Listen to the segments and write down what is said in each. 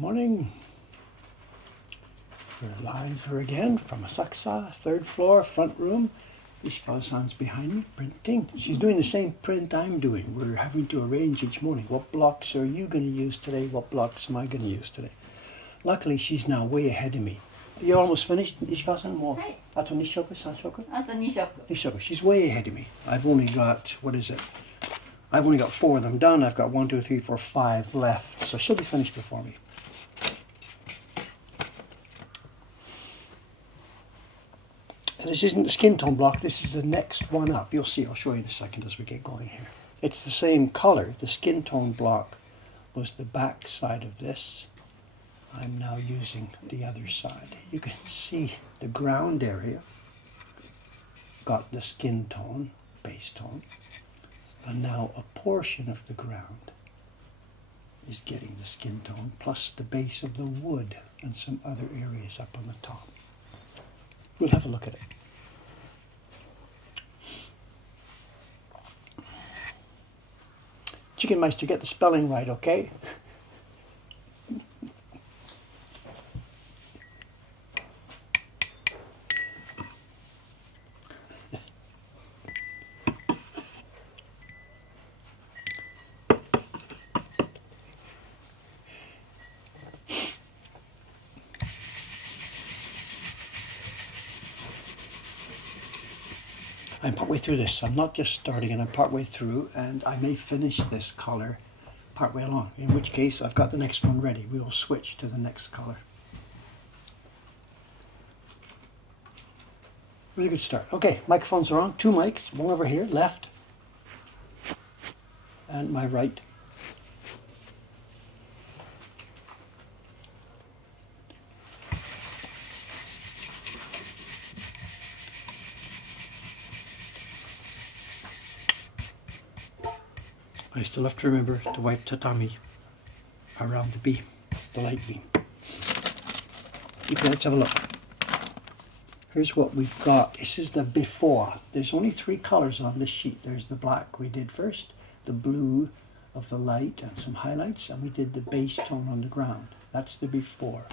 morning. We're live here again from Asakusa, third floor, front room. Ishikawa-san's behind me, printing. She's doing the same print I'm doing. We're having to arrange each morning. What blocks are you going to use today? What blocks am I going to use today? Luckily, she's now way ahead of me. You're almost finished, Ishikawa-san? More? Ato 2 shoku, 3 shoku? Ato 2 shoku. 2 shoku. She's way ahead of me. I've only got, what is it? I've only got 4 of them done. I've got 1, 2, 3, 4, 5 left. So she'll be finished before me. This isn't the skin tone block, this is the next one up. You'll see, I'll show you in a second as we get going here. It's the same color. The skin tone block was the back side of this. I'm now using the other side. You can see the ground area got the skin tone, base tone, and now a portion of the ground is getting the skin tone, plus the base of the wood and some other areas up on the top. We'll have a look at it. Chicken Meister, get the spelling right, okay? I'm partway through this. I'm not just starting and I'm partway through, and I may finish this color partway along, in which case I've got the next one ready. We will switch to the next color. Really good start. Okay, microphones are on. 2 mics, one over here, left, and my right. I still have to remember to wipe tatami around the beam, the light beam. Okay, let's have a look. Here's what we've got. This is the before. There's only 3 colors on this sheet. There's the black we did first, the blue of the light and some highlights, and we did the base tone on the ground. That's the before.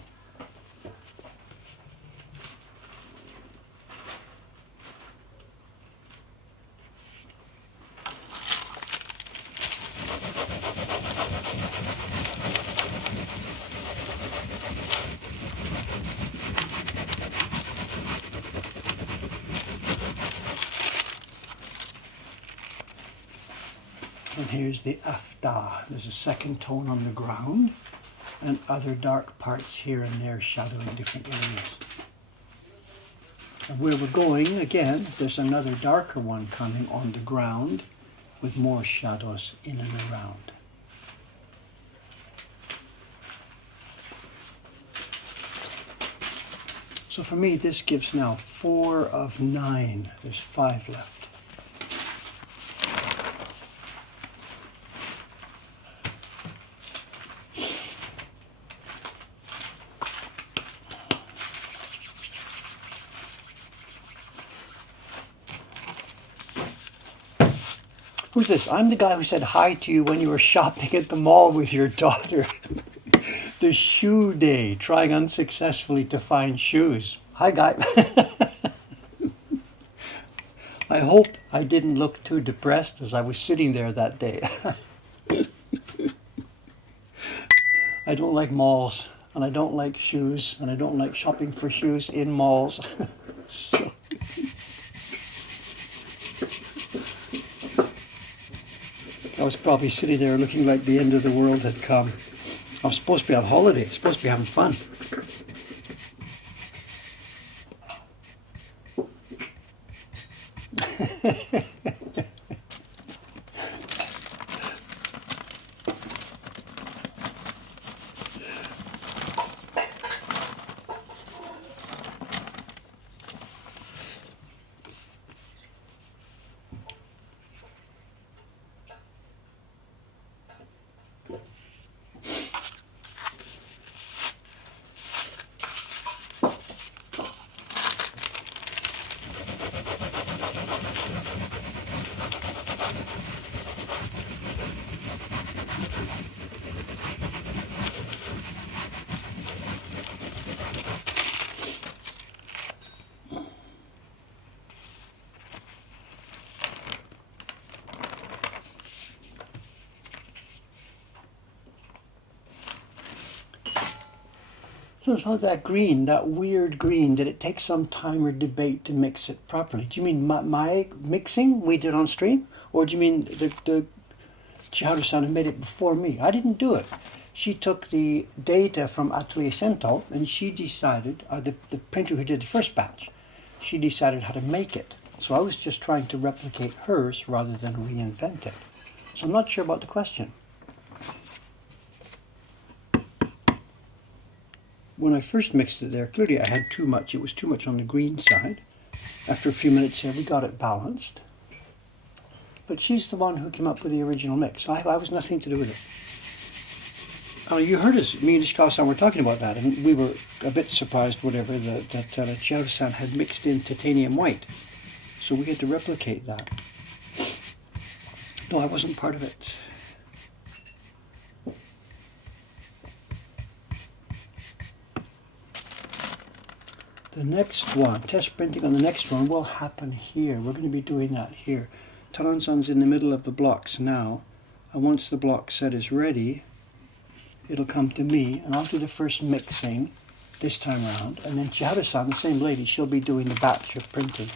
And here's the after. There's a second tone on the ground and other dark parts here and there shadowing different areas. And where we're going, again, there's another darker one coming on the ground with more shadows in and around. So for me, this gives now 4 of 9. There's 5 left. Who's this? I'm the guy who said hi to you when you were shopping at the mall with your daughter. The shoe day, trying unsuccessfully to find shoes. Hi, guy. I hope I didn't look too depressed as I was sitting there that day. I don't like malls, and I don't like shoes, and I don't like shopping for shoes in malls. So. I was probably sitting there looking like the end of the world had come. I was supposed to be on holiday, supposed to be having fun. So that green, that weird green, did it take some time or debate to mix it properly? Do you mean my mixing we did on stream? Or do you mean the Chiharu-san who made it before me? I didn't do it. She took the data from Atelier Cento and she decided, the printer who did the first batch, she decided how to make it. So I was just trying to replicate hers rather than reinvent it. So I'm not sure about the question. When I first mixed it there, clearly I had too much. It was too much on the green side. After a few minutes here, we got it balanced. But she's the one who came up with the original mix. I was nothing to do with it. You heard us, me and Ishikawa-san were talking about that, and we were a bit surprised, whatever, that Chiharu-san had mixed in titanium white. So we had to replicate that. No, I wasn't part of it. The next one, test printing on the next one, will happen here. We're going to be doing that here. Taran-san's in the middle of the blocks now, and once the block set is ready, it'll come to me, and I'll do the first mixing this time around, and then Chiharu-san, the same lady, she'll be doing the batch of printing.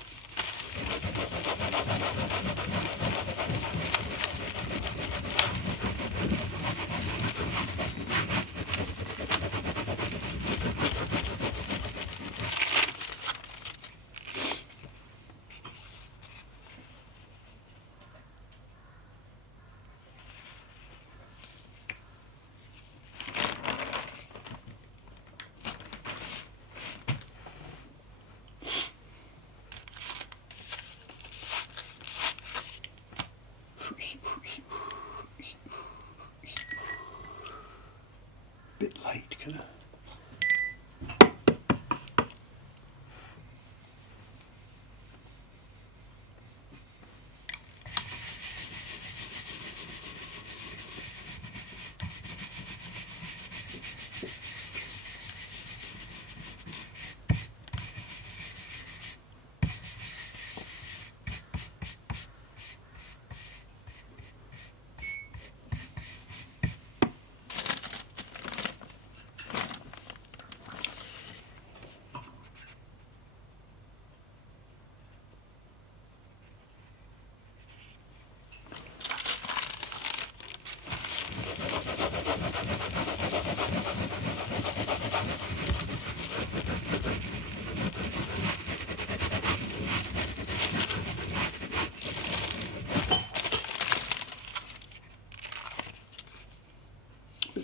Bit light, kind of.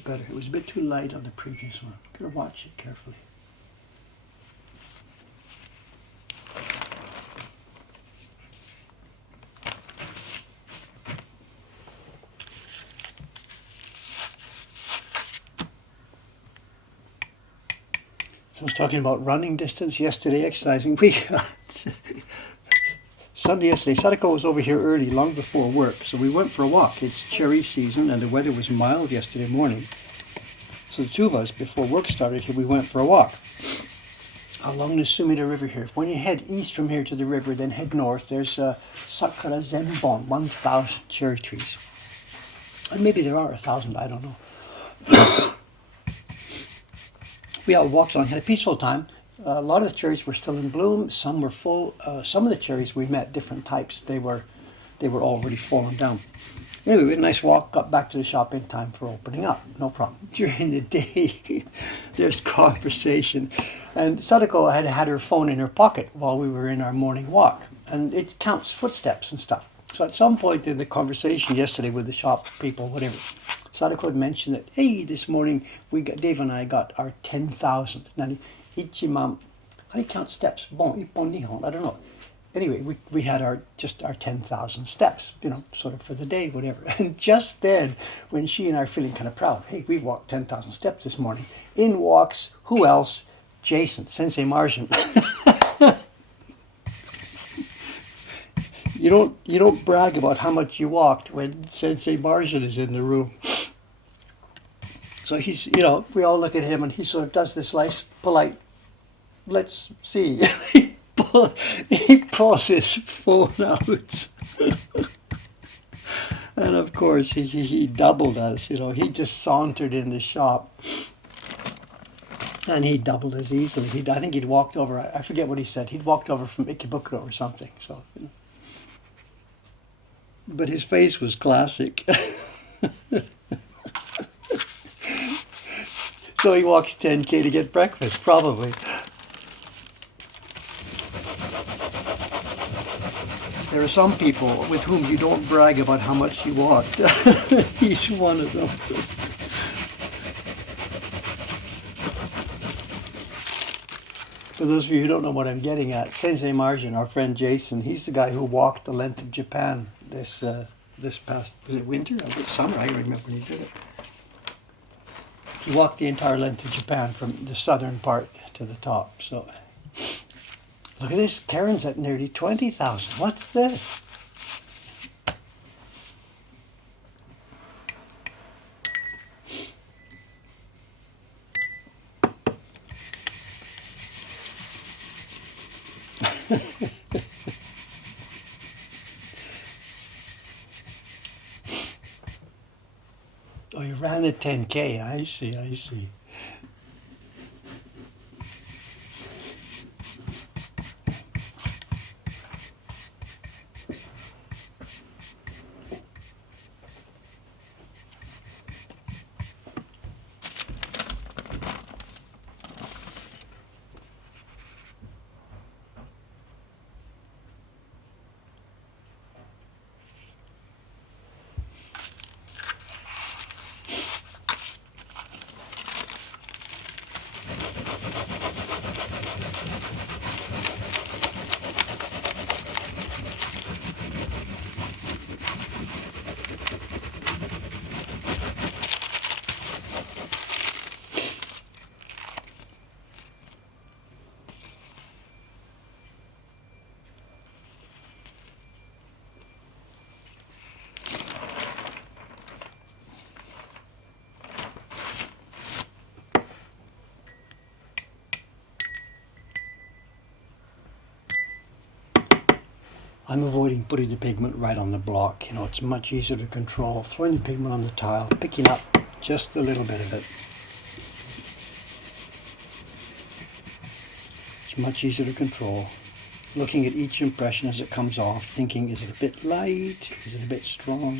Better. It was a bit too light on the previous one. Gotta watch it carefully. So I was talking about running distance yesterday, exercising. We got Sunday yesterday, Sadako was over here early, long before work, so we went for a walk. It's cherry season and the weather was mild yesterday morning. So the two of us, before work started here, we went for a walk along the Sumida River here. When you head east from here to the river, then head north, there's Sakura Zenbon, 1,000 cherry trees. And maybe there are 1,000, I don't know. We all walked along, had a peaceful time. A lot of the cherries were still in bloom, some were full. Some of the cherries we met, different types, they were already fallen down. Anyway, we had a nice walk, got back to the shop in time for opening up, no problem. During the day, there's conversation. And Sadako had her phone in her pocket while we were in our morning walk. And it counts footsteps and stuff. So at some point in the conversation yesterday with the shop people, whatever, Sadako had mentioned that, hey, this morning, Dave and I got our 10,000. Ichiman, how do you count steps? Bon, ippon nihon, I don't know. Anyway, we had our 10,000 steps, sort of for the day, whatever. And just then, when she and I are feeling kind of proud, hey, we walked 10,000 steps this morning. In walks, who else? Jason, Sensei Martian. You don't brag about how much you walked when Sensei Martian is in the room. So he's, we all look at him and he sort of does this nice, polite, let's see. He pulls his phone out. And of course, he doubled us, he just sauntered in the shop. And he doubled as easily. I think he'd walked over, I forget what he said, he'd walked over from Ikebukuro or something. So, but his face was classic. So he walks 10K to get breakfast, probably. There are some people with whom you don't brag about how much you walked. He's one of them. For those of you who don't know what I'm getting at, Sensei Margin, our friend Jason, he's the guy who walked the length of Japan this past, was it winter? Or was it summer? I don't remember when he did it. He walked the entire length of Japan from the southern part to the top. So look at this. Karen's at nearly 20,000. What's this? Oh, you ran a 10K. I see, I see. I'm avoiding putting the pigment right on the block. You know, it's much easier to control. Throwing the pigment on the tile, picking up just a little bit of it. It's much easier to control. Looking at each impression as it comes off, thinking, is it a bit light? Is it a bit strong?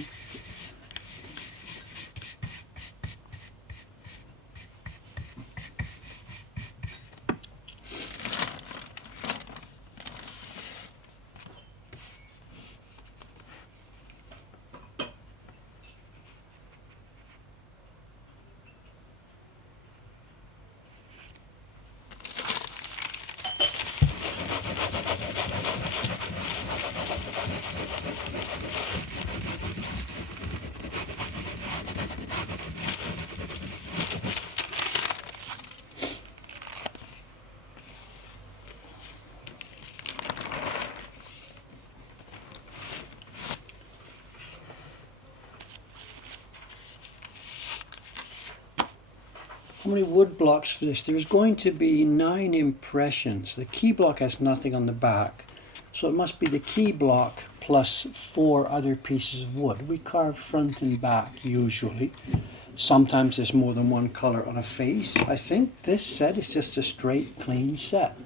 How many wood blocks for this? There's going to be 9 impressions. The key block has nothing on the back, so it must be the key block plus 4 other pieces of wood. We carve front and back usually. Sometimes there's more than one color on a face. I think this set is just a straight, clean set.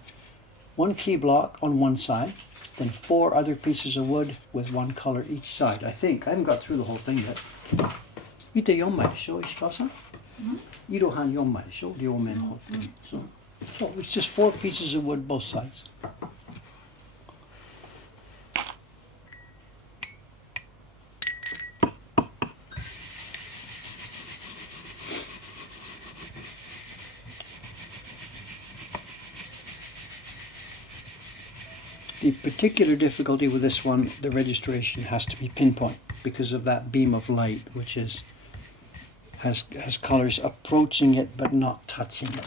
1 key block on one side, then 4 other pieces of wood with 1 color each side. I think. I haven't got through the whole thing yet. 見て4枚でしょ、石川さん? 色半4枚でしょ、両面の方って。So it's just 4 pieces of wood both sides. The particular difficulty with this one, the registration has to be pinpoint because of that beam of light, which has colors approaching it but not touching it.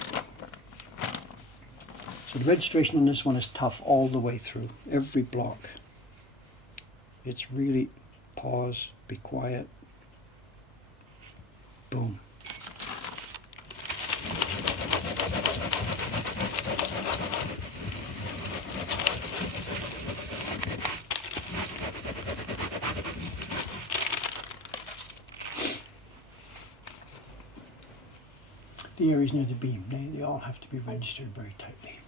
So the registration on this one is tough all the way through, every block. It's really pause, be quiet, boom. the areas near the beam. They all have to be registered very tightly.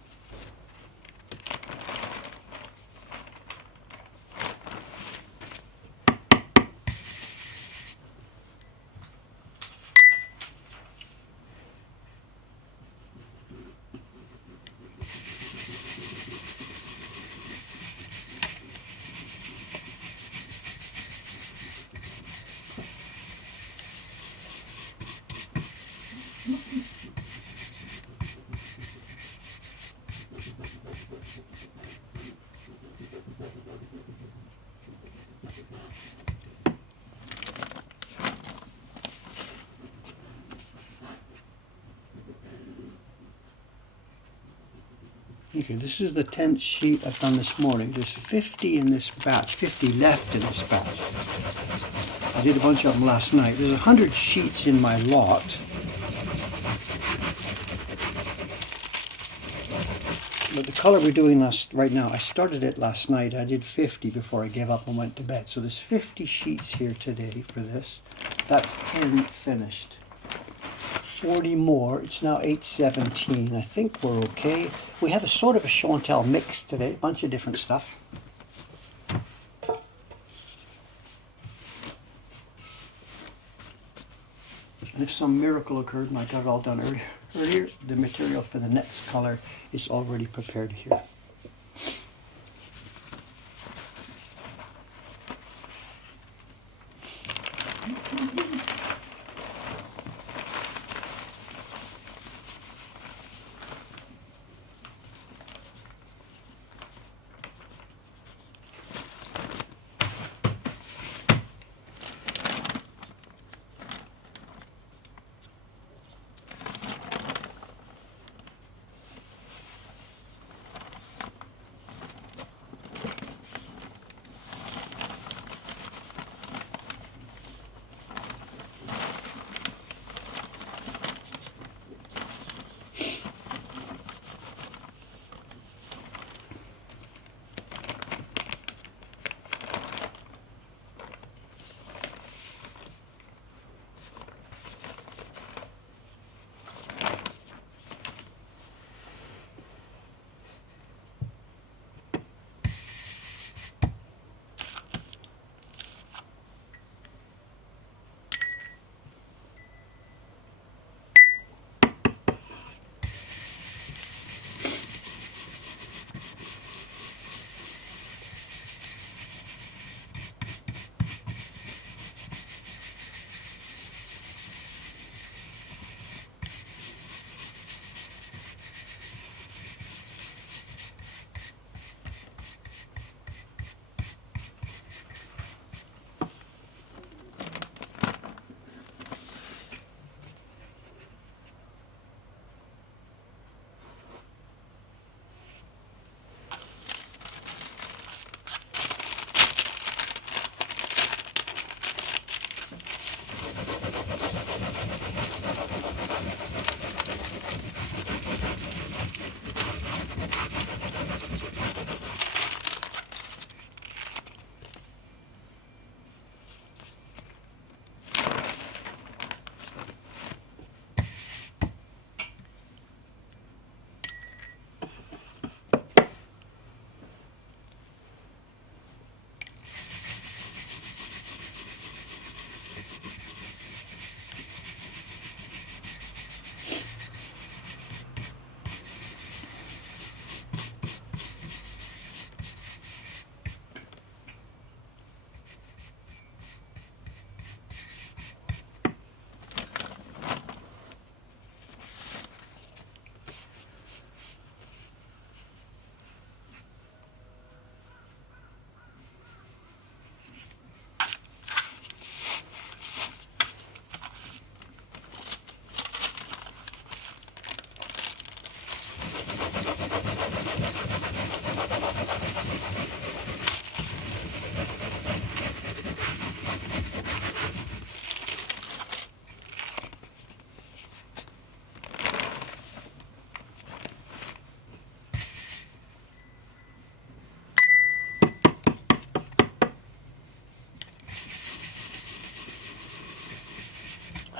Okay, this is the 10th sheet I've done this morning. There's 50 in this batch, 50 left in this batch. I did a bunch of them last night. There's 100 sheets in my lot. But the color we're doing right now, I started it last night. I did 50 before I gave up and went to bed. So there's 50 sheets here today for this. That's 10 finished. 40 more. It's now 8:17. I think we're okay. We have a sort of a show and tell mix today, a bunch of different stuff. And if some miracle occurred and I got it all done earlier, the material for the next color is already prepared here.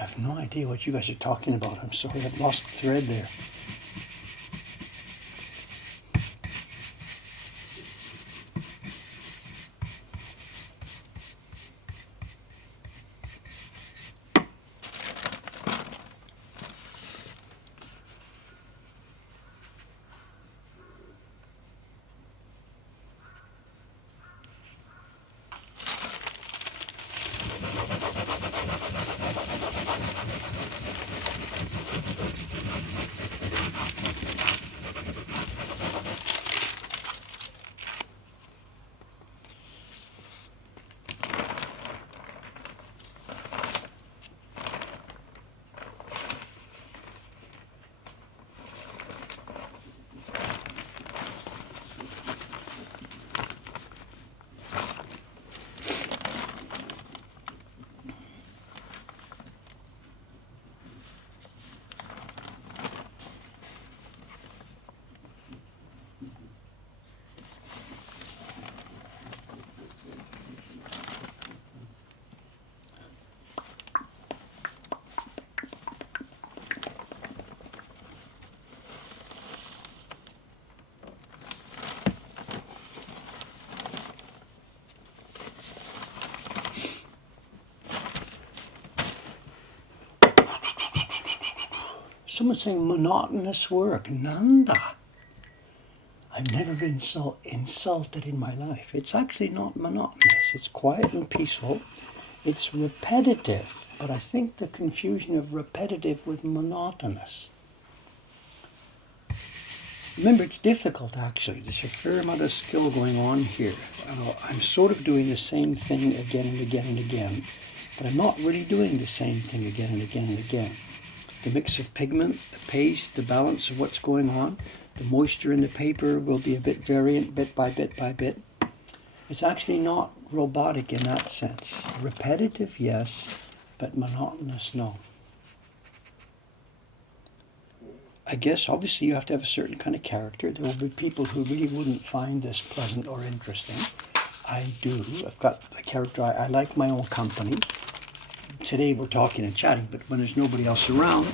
have no idea what you guys are talking about. I'm sorry, I've lost the thread there. Someone's saying monotonous work. Nanda. I've never been so insulted in my life. It's actually not monotonous. It's quiet and peaceful. It's repetitive. But I think the confusion of repetitive with monotonous. Remember, it's difficult actually. There's a fair amount of skill going on here. I'm sort of doing the same thing again and again and again. But I'm not really doing the same thing again and again and again. The mix of pigment, the paste, the balance of what's going on, the moisture in the paper will be a bit variant, bit by bit by bit. It's actually not robotic in that sense. Repetitive, yes, but monotonous, no. I guess obviously you have to have a certain kind of character. There will be people who really wouldn't find this pleasant or interesting. I do. I've got the character. I like my own company. Today we're talking and chatting, but when there's nobody else around,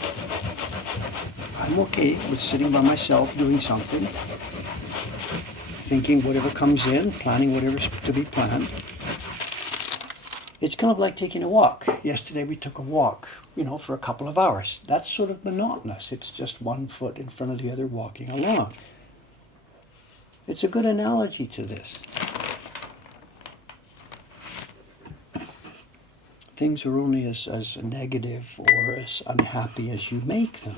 I'm okay with sitting by myself doing something, thinking whatever comes in, planning whatever's to be planned. It's kind of like taking a walk. Yesterday we took a walk, for a couple of hours. That's sort of monotonous. It's just one foot in front of the other walking along. It's a good analogy to this. Things are only as negative or as unhappy as you make them,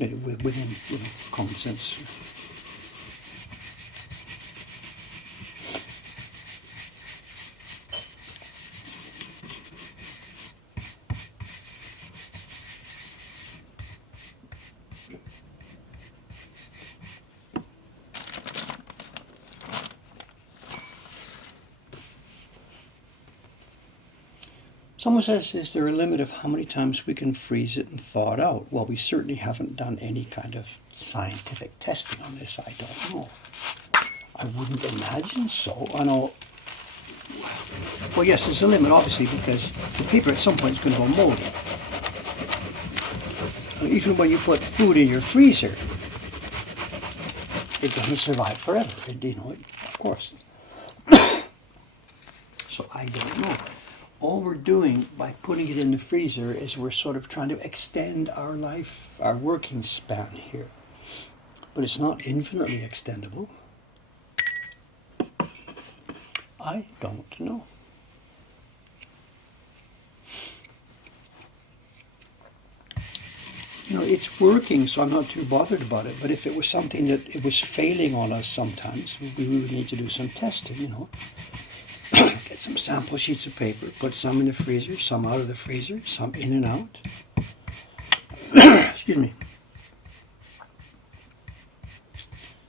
within common sense. Someone says, is there a limit of how many times we can freeze it and thaw it out? Well, we certainly haven't done any kind of scientific testing on this. I don't know. I wouldn't imagine so. I know. Well, yes, there's a limit, obviously, because the paper at some point is going to go moldy. Even when you put food in your freezer, it doesn't survive forever. Of course. So I don't know. All we're doing by putting it in the freezer is we're sort of trying to extend our life, our working span here. But it's not infinitely extendable. I don't know. It's working, so I'm not too bothered about it. But if it was something that it was failing on us sometimes, we would need to do some testing, Get some sample sheets of paper, put some in the freezer, some out of the freezer, some in and out. Excuse me.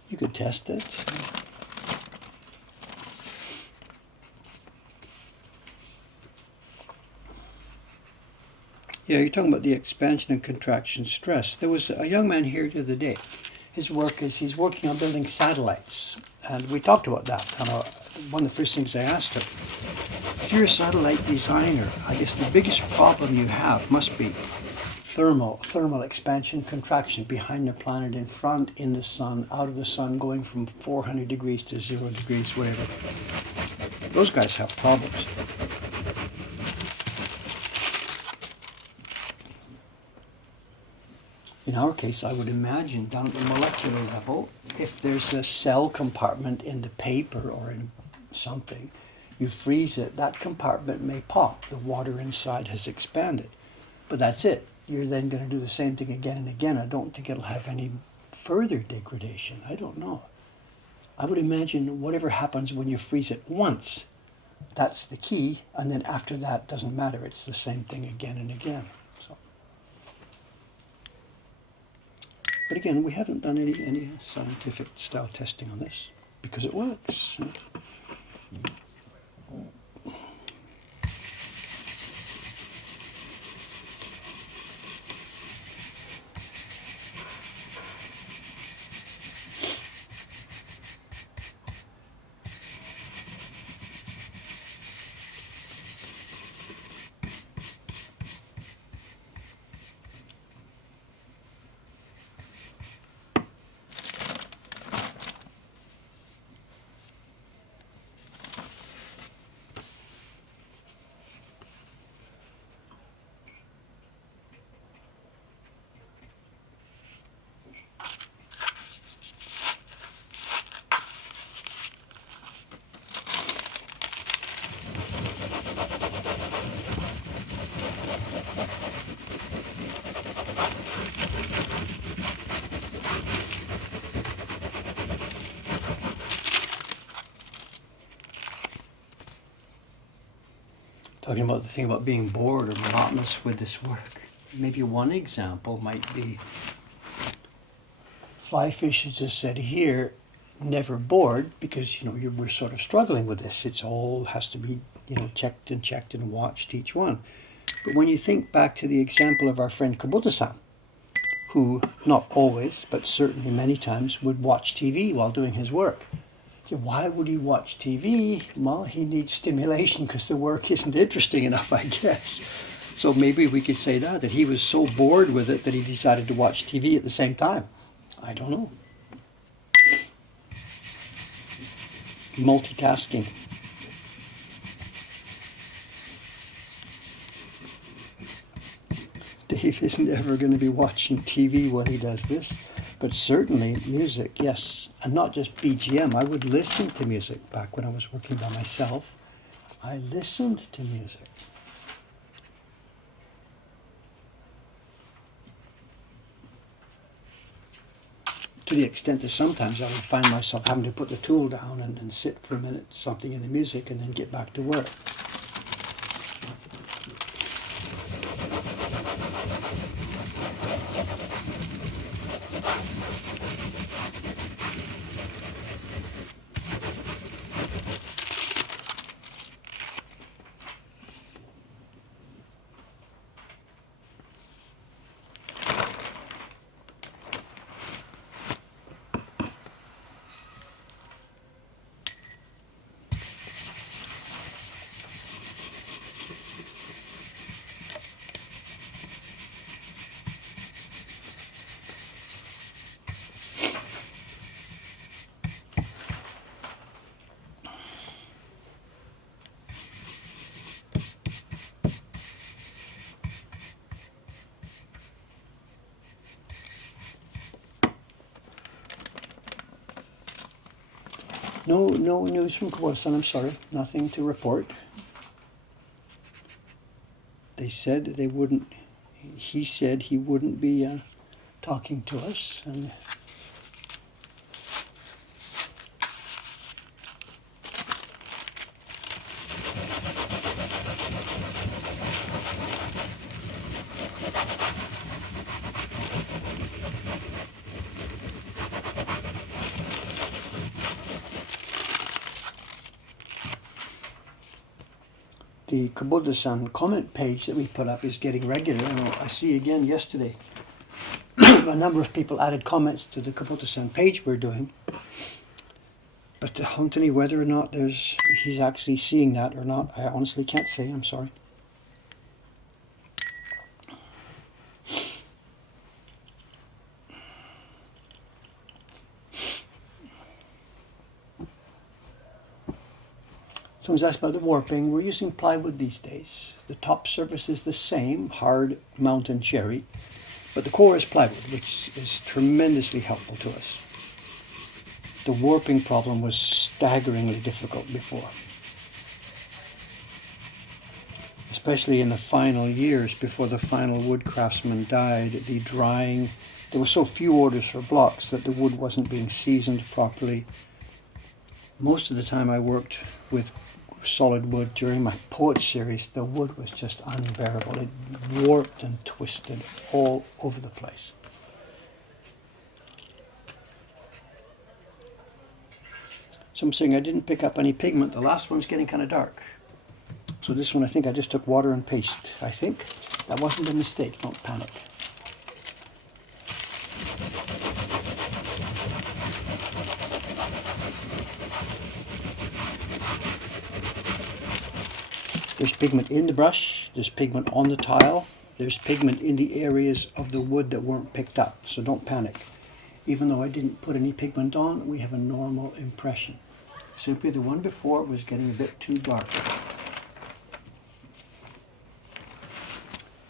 You could test it. Yeah, you're talking about the expansion and contraction stress. There was a young man here the other day. His work is he's working on building satellites. And we talked about that. One of the first things I asked him, if you're a satellite designer, I guess the biggest problem you have must be thermal expansion, contraction behind the planet, in front, in the sun, out of the sun, going from 400 degrees to 0 degrees, whatever. Those guys have problems. In our case, I would imagine down at the molecular level, if there's a cell compartment in the paper or in something, you freeze it, that compartment may pop. The water inside has expanded. But that's it. You're then going to do the same thing again and again. I don't think it'll have any further degradation. I don't know. I would imagine whatever happens when you freeze it once, that's the key. And then after that, doesn't matter. It's the same thing again and again. So. But again, we haven't done any scientific style testing on this because it works. Talking about the thing about being bored or monotonous with this work. Maybe one example might be fly fish, as I said here, never bored because we're sort of struggling with this. It's all has to be checked and watched each one. But when you think back to the example of our friend Kubota-san, who not always but certainly many times would watch TV while doing his work. So why would he watch TV? Well, he needs stimulation because the work isn't interesting enough, I guess. So maybe we could say that he was so bored with it that he decided to watch TV at the same time. I don't know. Multitasking. Dave isn't ever going to be watching TV when he does this. But certainly music, yes. And not just BGM. I would listen to music back when I was working by myself. I listened to music. To the extent that sometimes I would find myself having to put the tool down and then sit for a minute, something in the music, and then get back to work. No news from Kubota-san, I'm sorry. Nothing to report. They said that they wouldn't, he said he wouldn't be talking to us. And the Kubota-san comment page that we put up is getting regular. And I see again yesterday a number of people added comments to the Kubota-san page we're doing. But Anthony, whether or not he's actually seeing that or not, I honestly can't say. I'm sorry. Someone's asked about the warping. We're using plywood these days. The top surface is the same, hard mountain cherry, but the core is plywood, which is tremendously helpful to us. The warping problem was staggeringly difficult before, especially in the final years before the final wood craftsman died. The drying, there were so few orders for blocks that the wood wasn't being seasoned properly. Most of the time I worked with solid wood during my poet series, the wood was just unbearable. It warped and twisted all over the place. So I'm saying I didn't pick up any pigment. The last one's getting kind of dark. So this one I think I just took water and paste. I think that wasn't a mistake, don't panic. There's pigment in the brush, there's pigment on the tile, there's pigment in the areas of the wood that weren't picked up, so don't panic. Even though I didn't put any pigment on, we have a normal impression. Simply the one before was getting a bit too dark.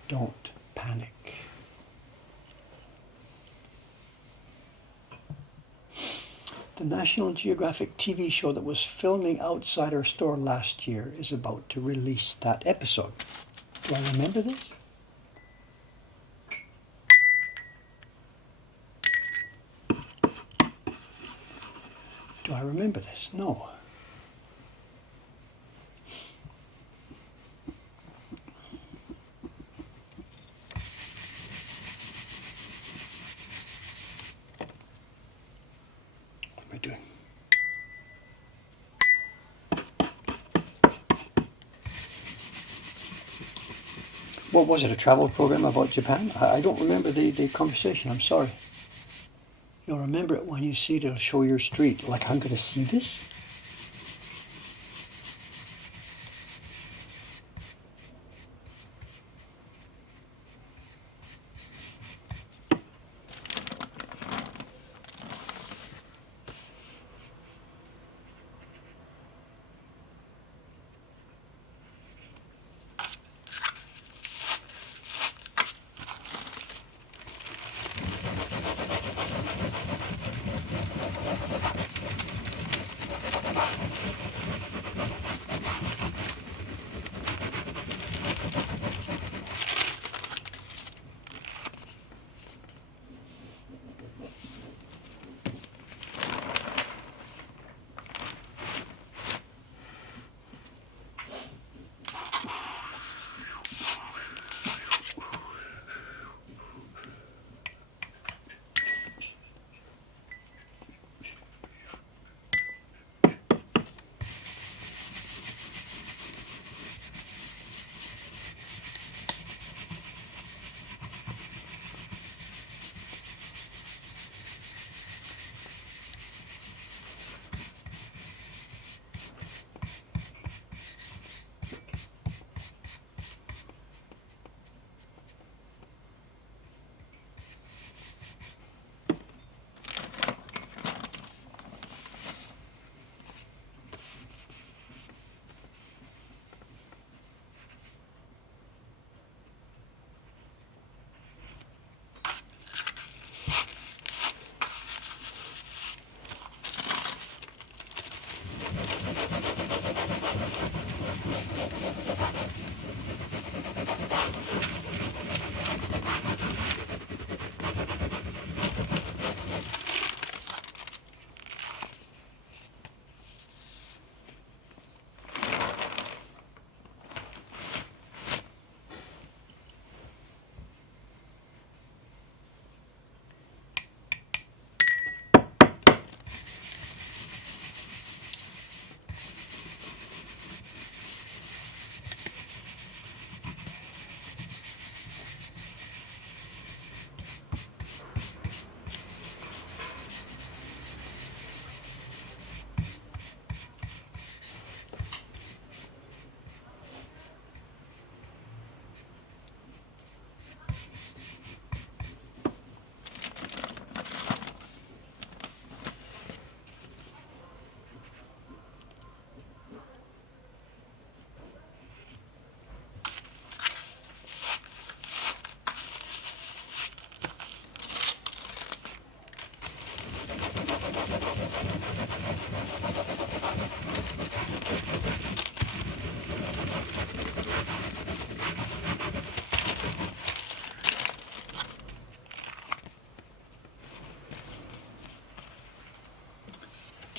Don't panic. The National Geographic TV show that was filming outside our store last year is about to release that episode. Do I remember this? Do I remember this? No. What am I doing? What was it, a travel program about Japan? I don't remember the conversation, I'm sorry. You'll remember it when you see it, it'll show your street. Like, I'm going to see this?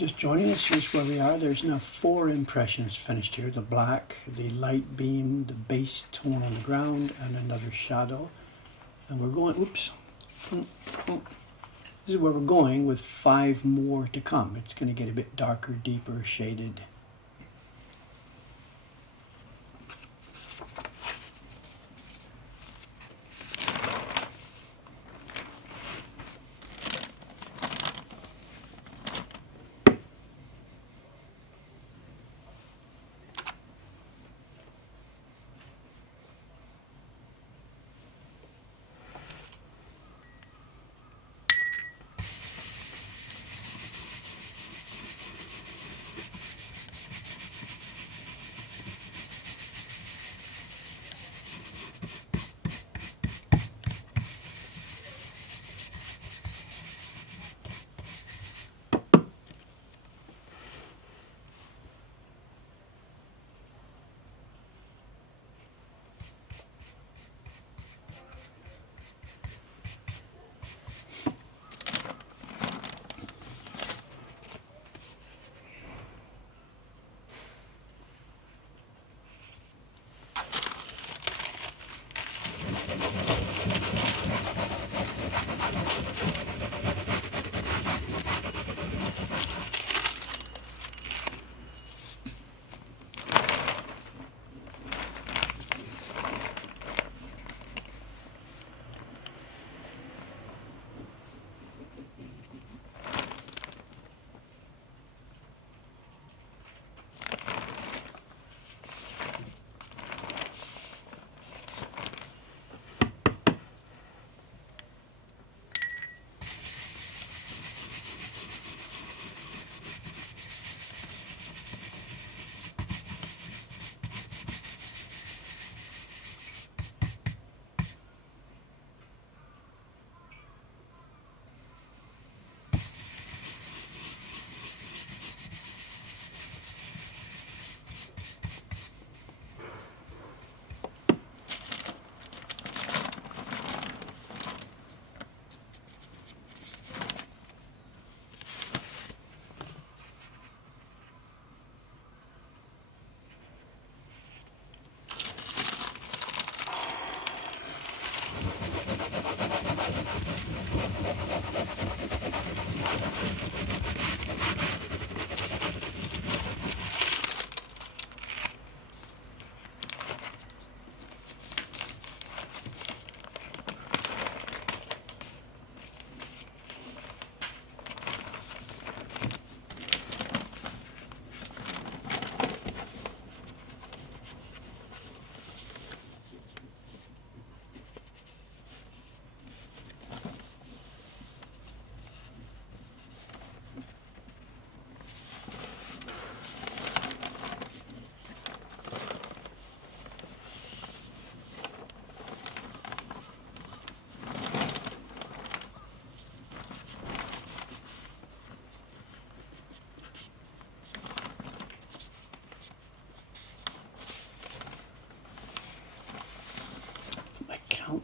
just joining us, here's where we are. There's now 4 impressions finished here. The black, the light beam, the base tone on the ground, and another shadow. And we're going, oops. This is where we're going with 5 more to come. It's going to get a bit darker, deeper, shaded.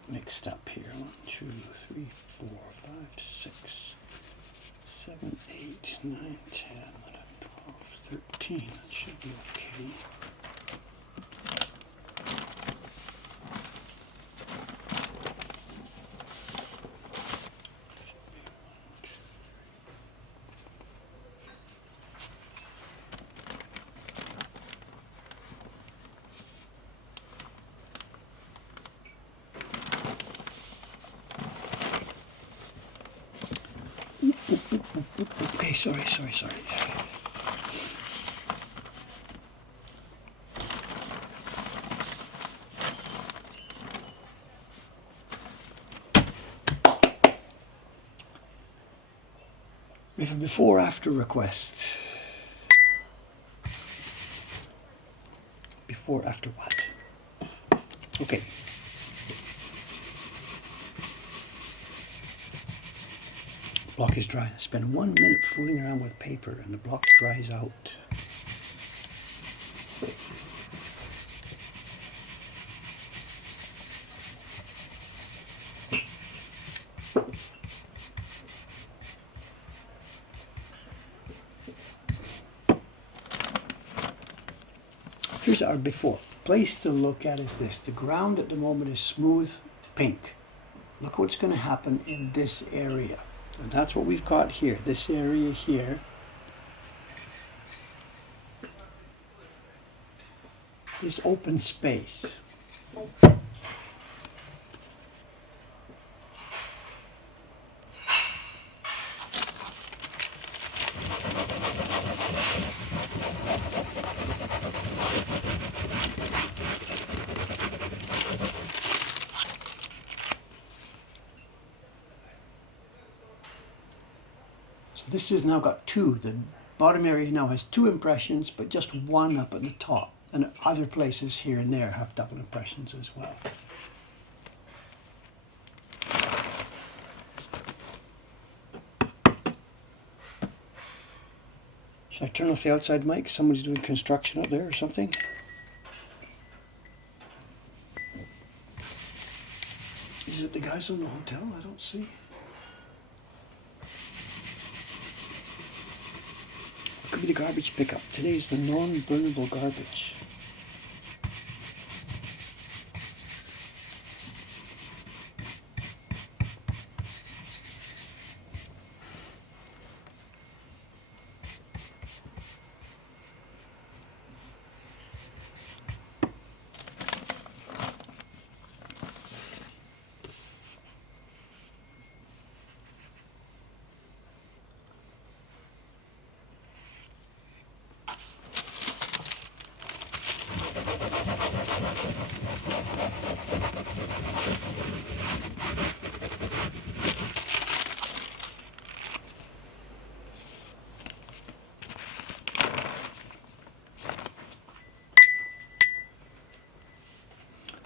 Mixed up here. 1, 2, 3, 4, 5, 6, 7, 8, 9, 10, 11, 12, 13. That should be okay. Okay, sorry. We have a before-after request. Before, after what? Okay. Block is dry. Spend 1 minute fooling around with paper and the block dries out. here's our before. Place to look at is this. The ground at the moment is smooth pink. Look what's going to happen in this area. And that's what we've got here. This area here is open space. This has now got two. The bottom area now has two impressions, but just one up at the top. And other places here and there have double impressions as well. Should I turn off the outside mic? Somebody's doing construction up there or something? Is it the guys in the hotel? I don't see. Could be the garbage pickup. Today is the non-burnable garbage.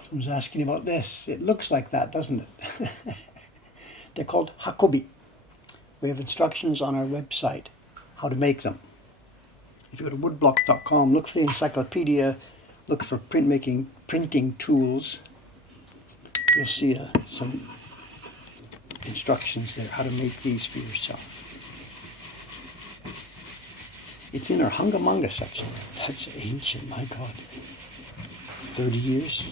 Someone's asking about this. It looks like that, doesn't it? They're called hakobi. We have instructions on our website how to make them. If you go to woodblock.com, look for the encyclopedia, look for printing tools, you'll see some instructions there how to make these for yourself. It's in our Hungamunga section. That's ancient, my God. 30 years?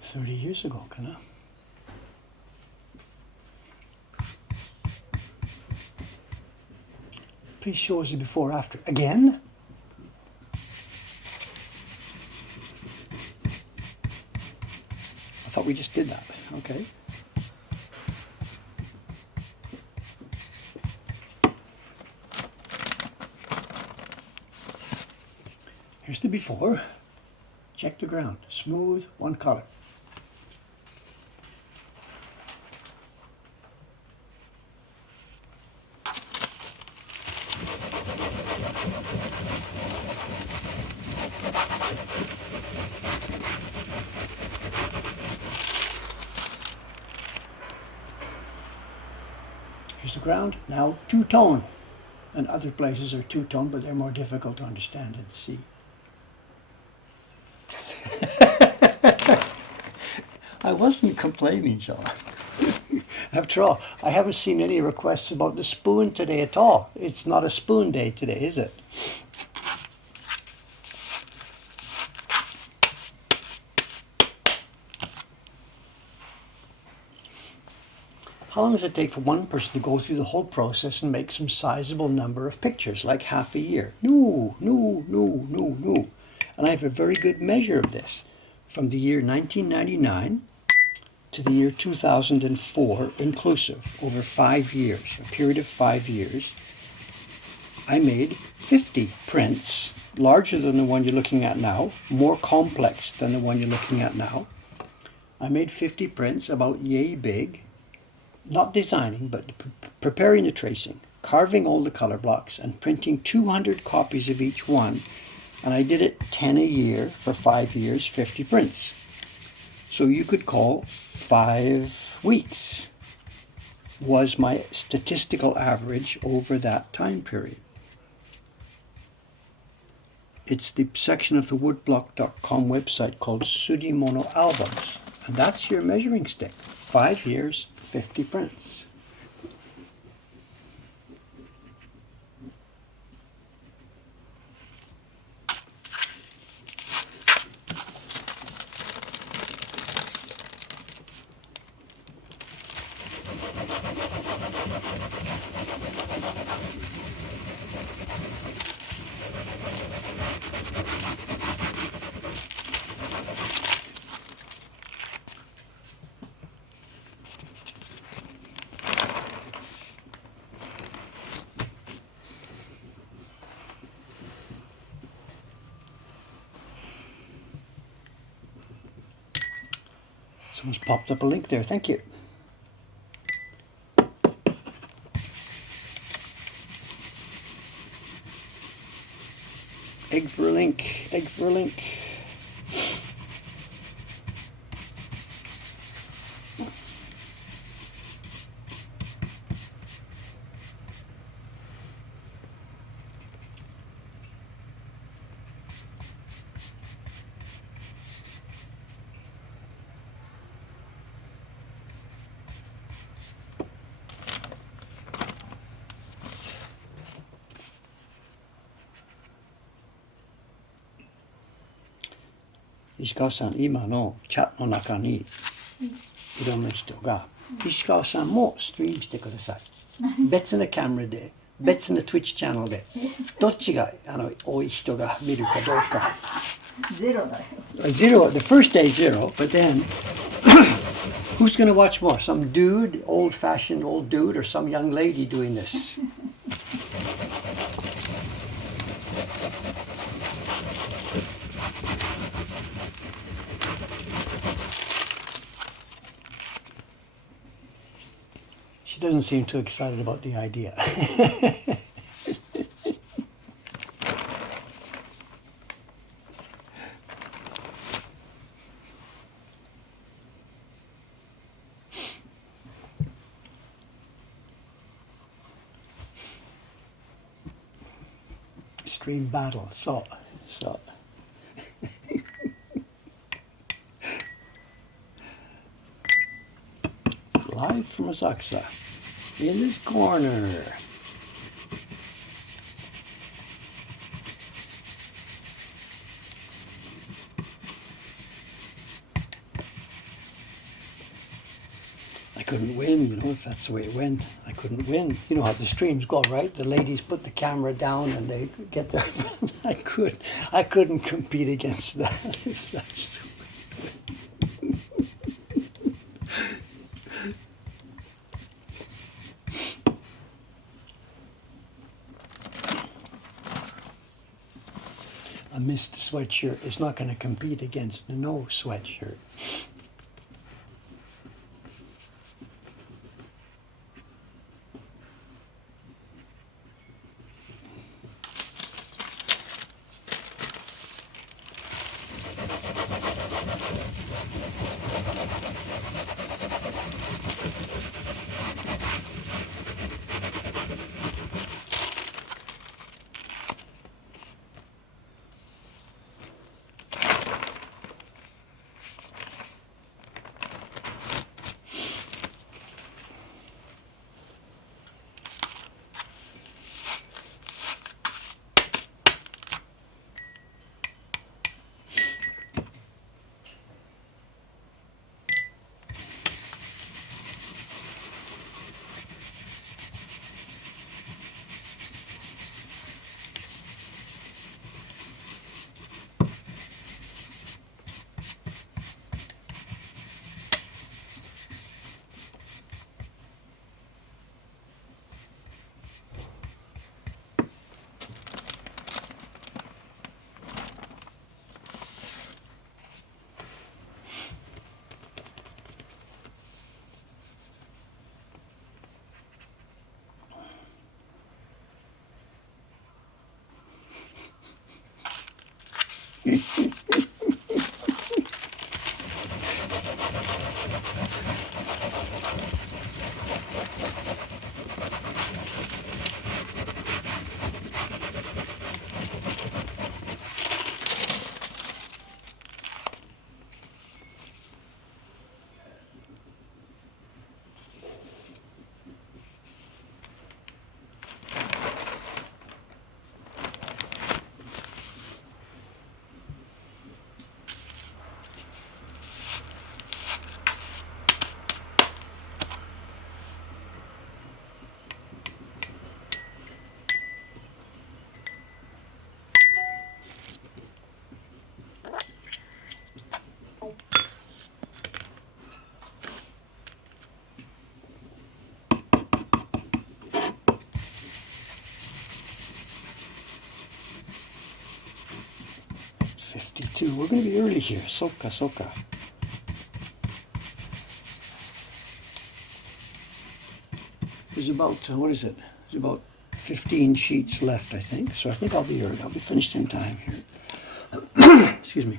30 years ago, kind of. Please show us the before after. Again? I thought we just did that. Okay. Here's the before. Check the ground. Smooth, one color. Here's the ground, now two-tone. And other places are two-tone, but they're more difficult to understand and see. I wasn't complaining, John. After all, I haven't seen any requests about the spoon today at all. It's not a spoon day today, is it? How long does it take for one person to go through the whole process and make some sizable number of pictures, like half a year? No. And I have a very good measure of this. From the year 1999 to the year 2004 inclusive, over 5 years, a period of 5 years, I made 50 prints, larger than the one you're looking at now, more complex than the one you're looking at now. I made 50 prints about yay big, not designing, but preparing the tracing, carving all the color blocks, and printing 200 copies of each one. And I did it 10 a year for 5 years, 50 prints. So you could call 5 weeks was my statistical average over that time period. It's the section of the woodblock.com website called Sudimono Albums. And that's your measuring stick. 5 years, 50 prints. Someone's popped up a link there. Thank you. Egg for a link. Egg for a link.石川さん、今のチャットの中にいろんな人が、石川さんもストリームしてください。別のカメラで、別の Twitch チャンネルで、どっちが多い人が見るかどうか。ゼロだよ。Zero, the first day zero, but then who's going to watch more? Some dude, old-fashioned old dude, or some young lady doing this? She doesn't seem too excited about the idea. Stream battle, so. Live from Asakusa, in this corner. I couldn't win, you know, if that's the way it went. I couldn't win. You know how the streams go, right? The ladies put the camera down and they get their... I couldn't compete against that. That's... A missed sweatshirt is not going to compete against the no sweatshirt. We're going to be early here. Soka. There's about, what is it? There's about 15 sheets left, I think. So I think I'll be finished in time here. Excuse me.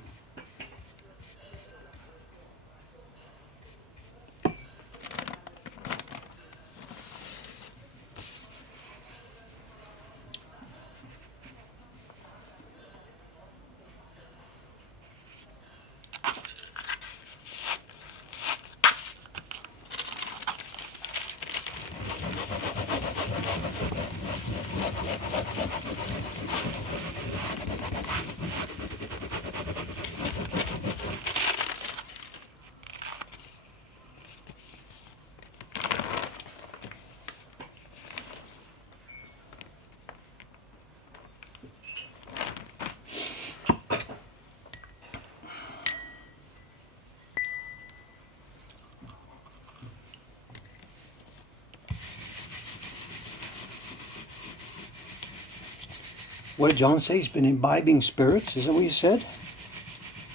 What did John say? He's been imbibing spirits. Is that what you said?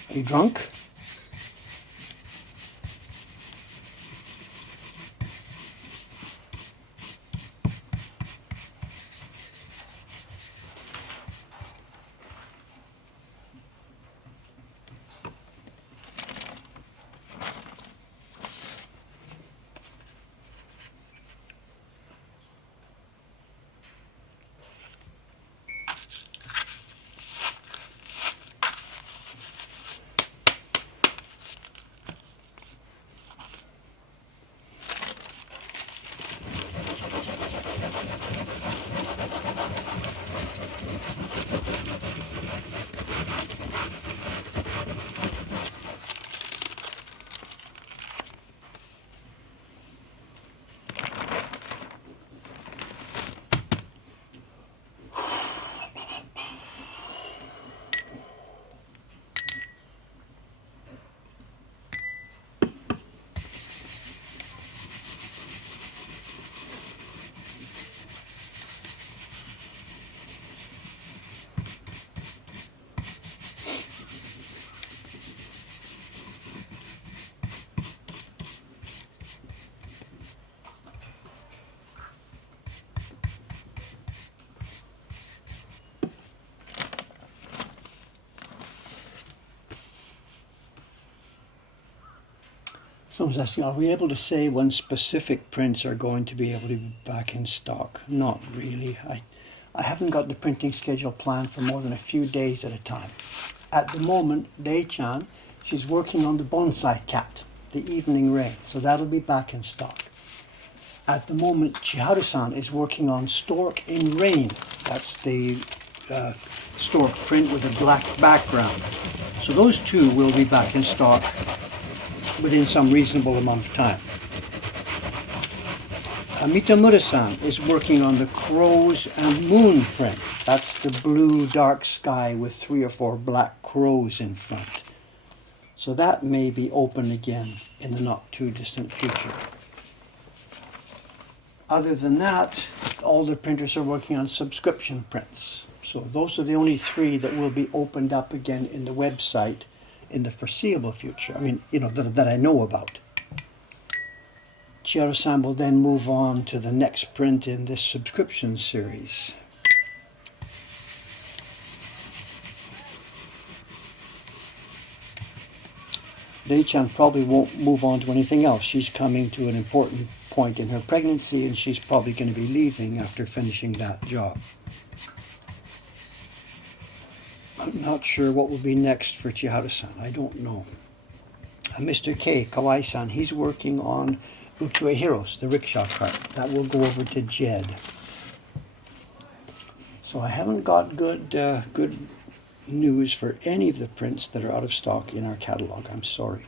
Are you drunk? Someone's asking, are we able to say when specific prints are going to be able to be back in stock? Not really. I haven't got the printing schedule planned for more than a few days at a time. At the moment, Dei-chan, she's working on the bonsai cat, the evening ray, so that'll be back in stock. At the moment, Chiharu-san is working on Stork in Rain. That's the stork print with a black background. So those two will be back in stock within some reasonable amount of time. Mitamura-san is working on the Crows and Moon print. That's the blue dark sky with 3 or 4 black crows in front. So that may be open again in the not too distant future. Other than that, all the printers are working on subscription prints. So those are the only 3 that will be opened up again in the website in the foreseeable future. I mean, that I know about. Chiharu-san will then move on to the next print in this subscription series. Dei-chan probably won't move on to anything else. She's coming to an important point in her pregnancy and she's probably going to be leaving after finishing that job. I'm not sure what will be next for Chiharu-san. I don't know. Mr. K, Kawai-san, he's working on Uchiwa Heroes, the rickshaw cart. That will go over to Jed. So I haven't got good news for any of the prints that are out of stock in our catalog. I'm sorry.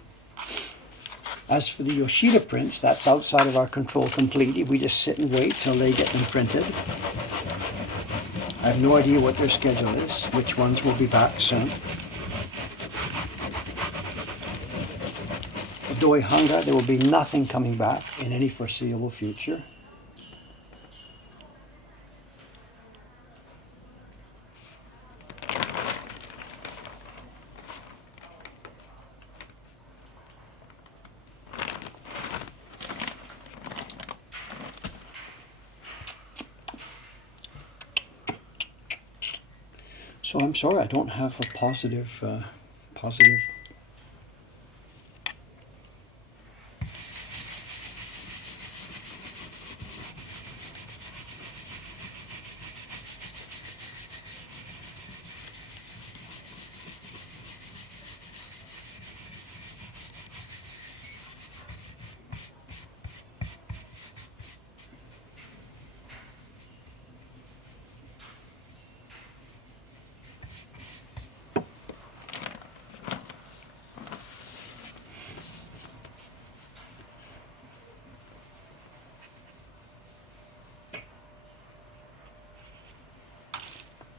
As for the Yoshida prints, that's outside of our control completely. We just sit and wait till they get them printed. I have no idea what their schedule is, which ones will be back soon. Doi Hanga, there will be nothing coming back in any foreseeable future. So I'm sorry I don't have a positive.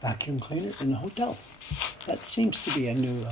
Vacuum cleaner in the hotel. That seems to be a new.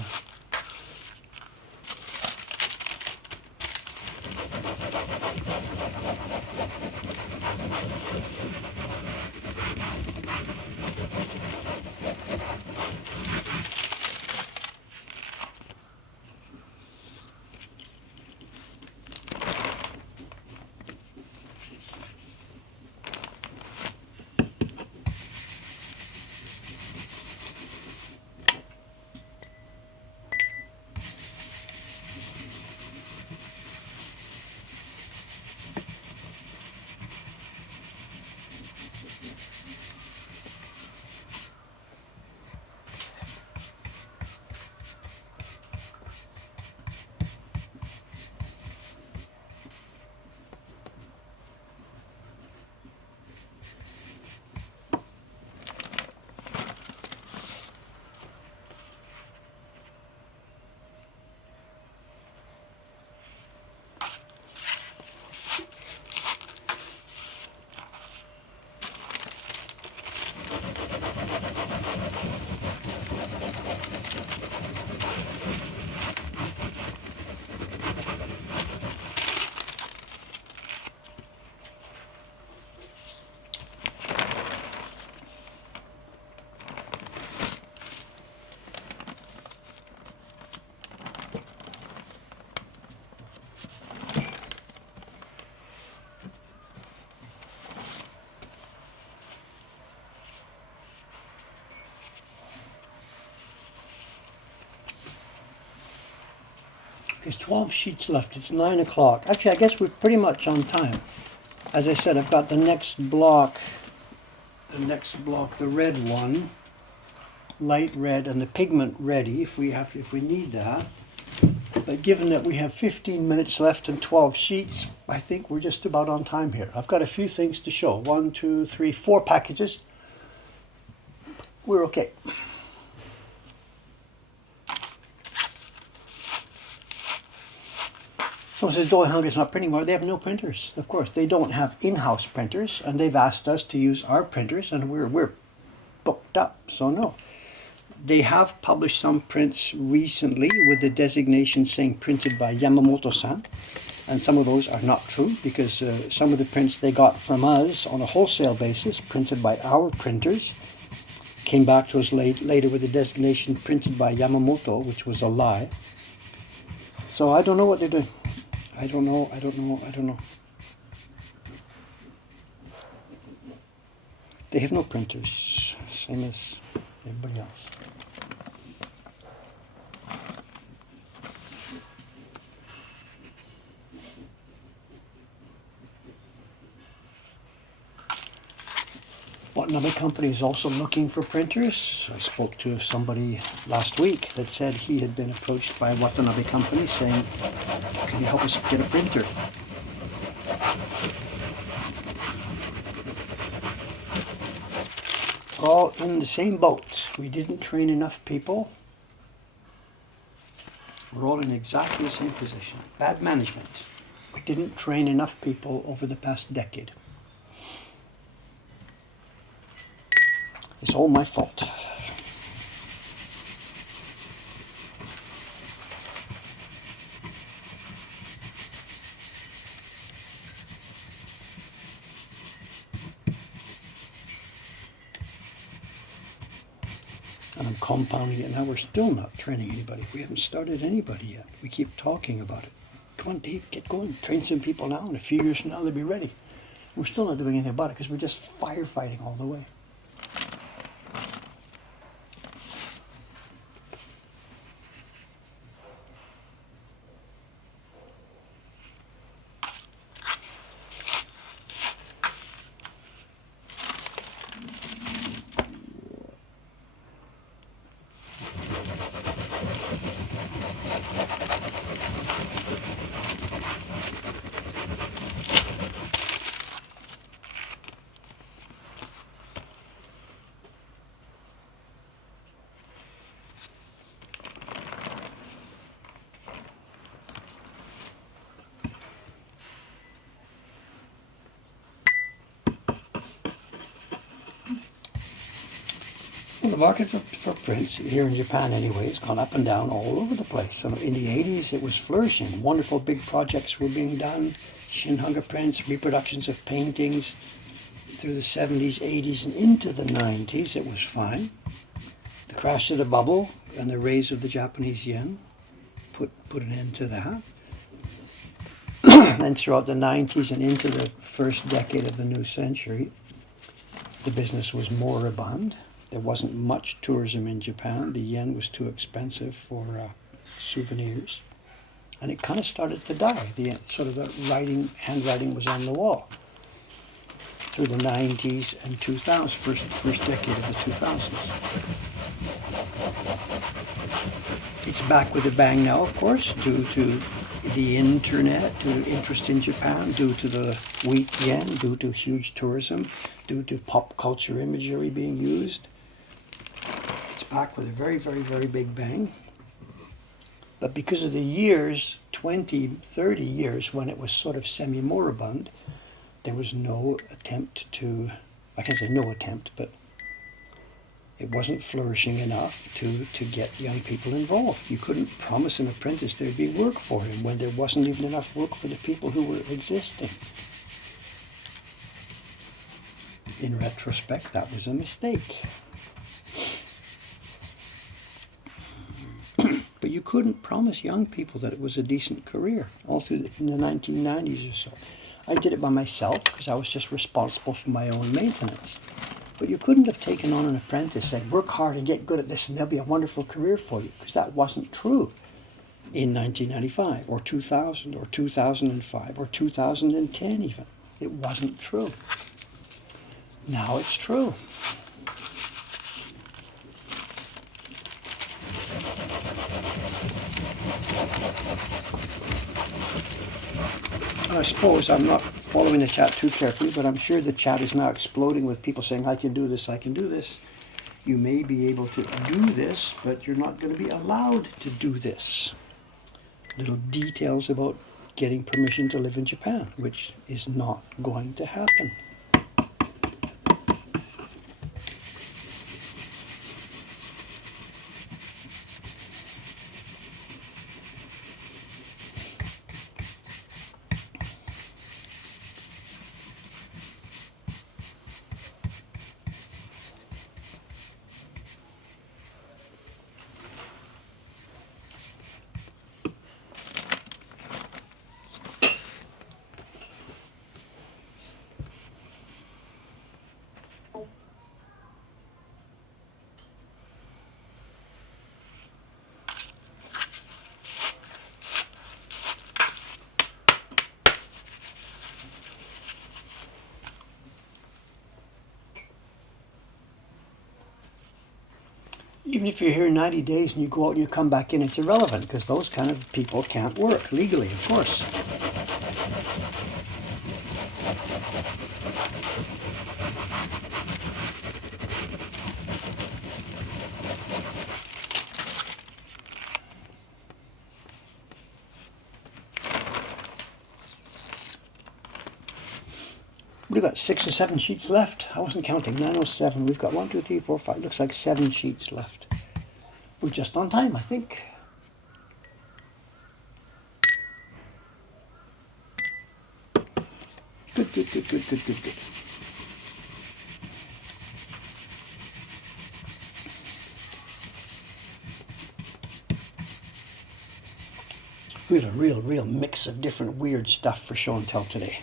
There's 12 sheets left. It's 9 o'clock. Actually, I guess we're pretty much on time. As I said, I've got the next block, the red one, light red, and the pigment ready if we need that. But given that we have 15 minutes left and 12 sheets, I think we're just about on time here. I've got a few things to show. 1, 2, 3, 4 packages. We're okay. Someone says, Joy Hungry's not printing more. They have no printers. Of course, they don't have in-house printers, and they've asked us to use our printers, and we're booked up, so no. They have published some prints recently with the designation saying printed by Yamamoto-san, and some of those are not true because some of the prints they got from us on a wholesale basis, printed by our printers, came back to us later with the designation printed by Yamamoto, which was a lie. So I don't know what they're doing. I don't know. They have no printers, same as everybody else. Watanabe Company is also looking for printers. I spoke to somebody last week that said he had been approached by Watanabe Company saying, can you help us get a printer? We're all in the same boat. We didn't train enough people. We're all in exactly the same position. Bad management. We didn't train enough people over the past decade. It's all my fault. And I'm compounding it now. We're still not training anybody. We haven't started anybody yet. We keep talking about it. Come on, Dave, get going. Train some people now. In a few years from now, they'll be ready. We're still not doing anything about it because we're just firefighting all the way. the market for prints here in Japan anyway has gone up and down all over the place. So in the 80s it was flourishing. Wonderful big projects were being done. Shinhaga prints, reproductions of paintings. Through the 70s, 80s, and into the 90s it was fine. The crash of the bubble and the raise of the Japanese yen put an end to that. And throughout the 90s and into the first decade of the new century, the business was moribund. There wasn't much tourism in Japan. The yen was too expensive for souvenirs. And it kind of started to die. The handwriting was on the wall through the 90s and 2000s, first decade of the 2000s. It's back with a bang now, of course, due to the internet, due to interest in Japan, due to the weak yen, due to huge tourism, due to pop culture imagery being used. It's back with a very, very, very big bang. But because of the years, 20, 30 years, when it was sort of semi-moribund, there was no attempt to, I can't say no attempt, but it wasn't flourishing enough to get young people involved. You couldn't promise an apprentice there'd be work for him when there wasn't even enough work for the people who were existing. In retrospect, that was a mistake. But you couldn't promise young people that it was a decent career all through in the 1990s or so. I did it by myself because I was just responsible for my own maintenance. But you couldn't have taken on an apprentice saying, work hard and get good at this and there'll be a wonderful career for you, because that wasn't true in 1995 or 2000 or 2005 or 2010 even. It wasn't true. Now it's true. I suppose I'm not following the chat too carefully, but I'm sure the chat is now exploding with people saying, I can do this, I can do this. You may be able to do this, but you're not going to be allowed to do this. Little details about getting permission to live in Japan, which is not going to happen. Even if you're here 90 days and you go out and you come back in, it's irrelevant, because those kind of people can't work legally, of course. We've got 6 or 7 sheets left. I wasn't counting. 907. We've got 1, 2, 3, 4, 5. Looks like 7 sheets left. We're just on time, I think. Good, good, good, good, good, good, good. We have a real mix of different weird stuff for show and tell today.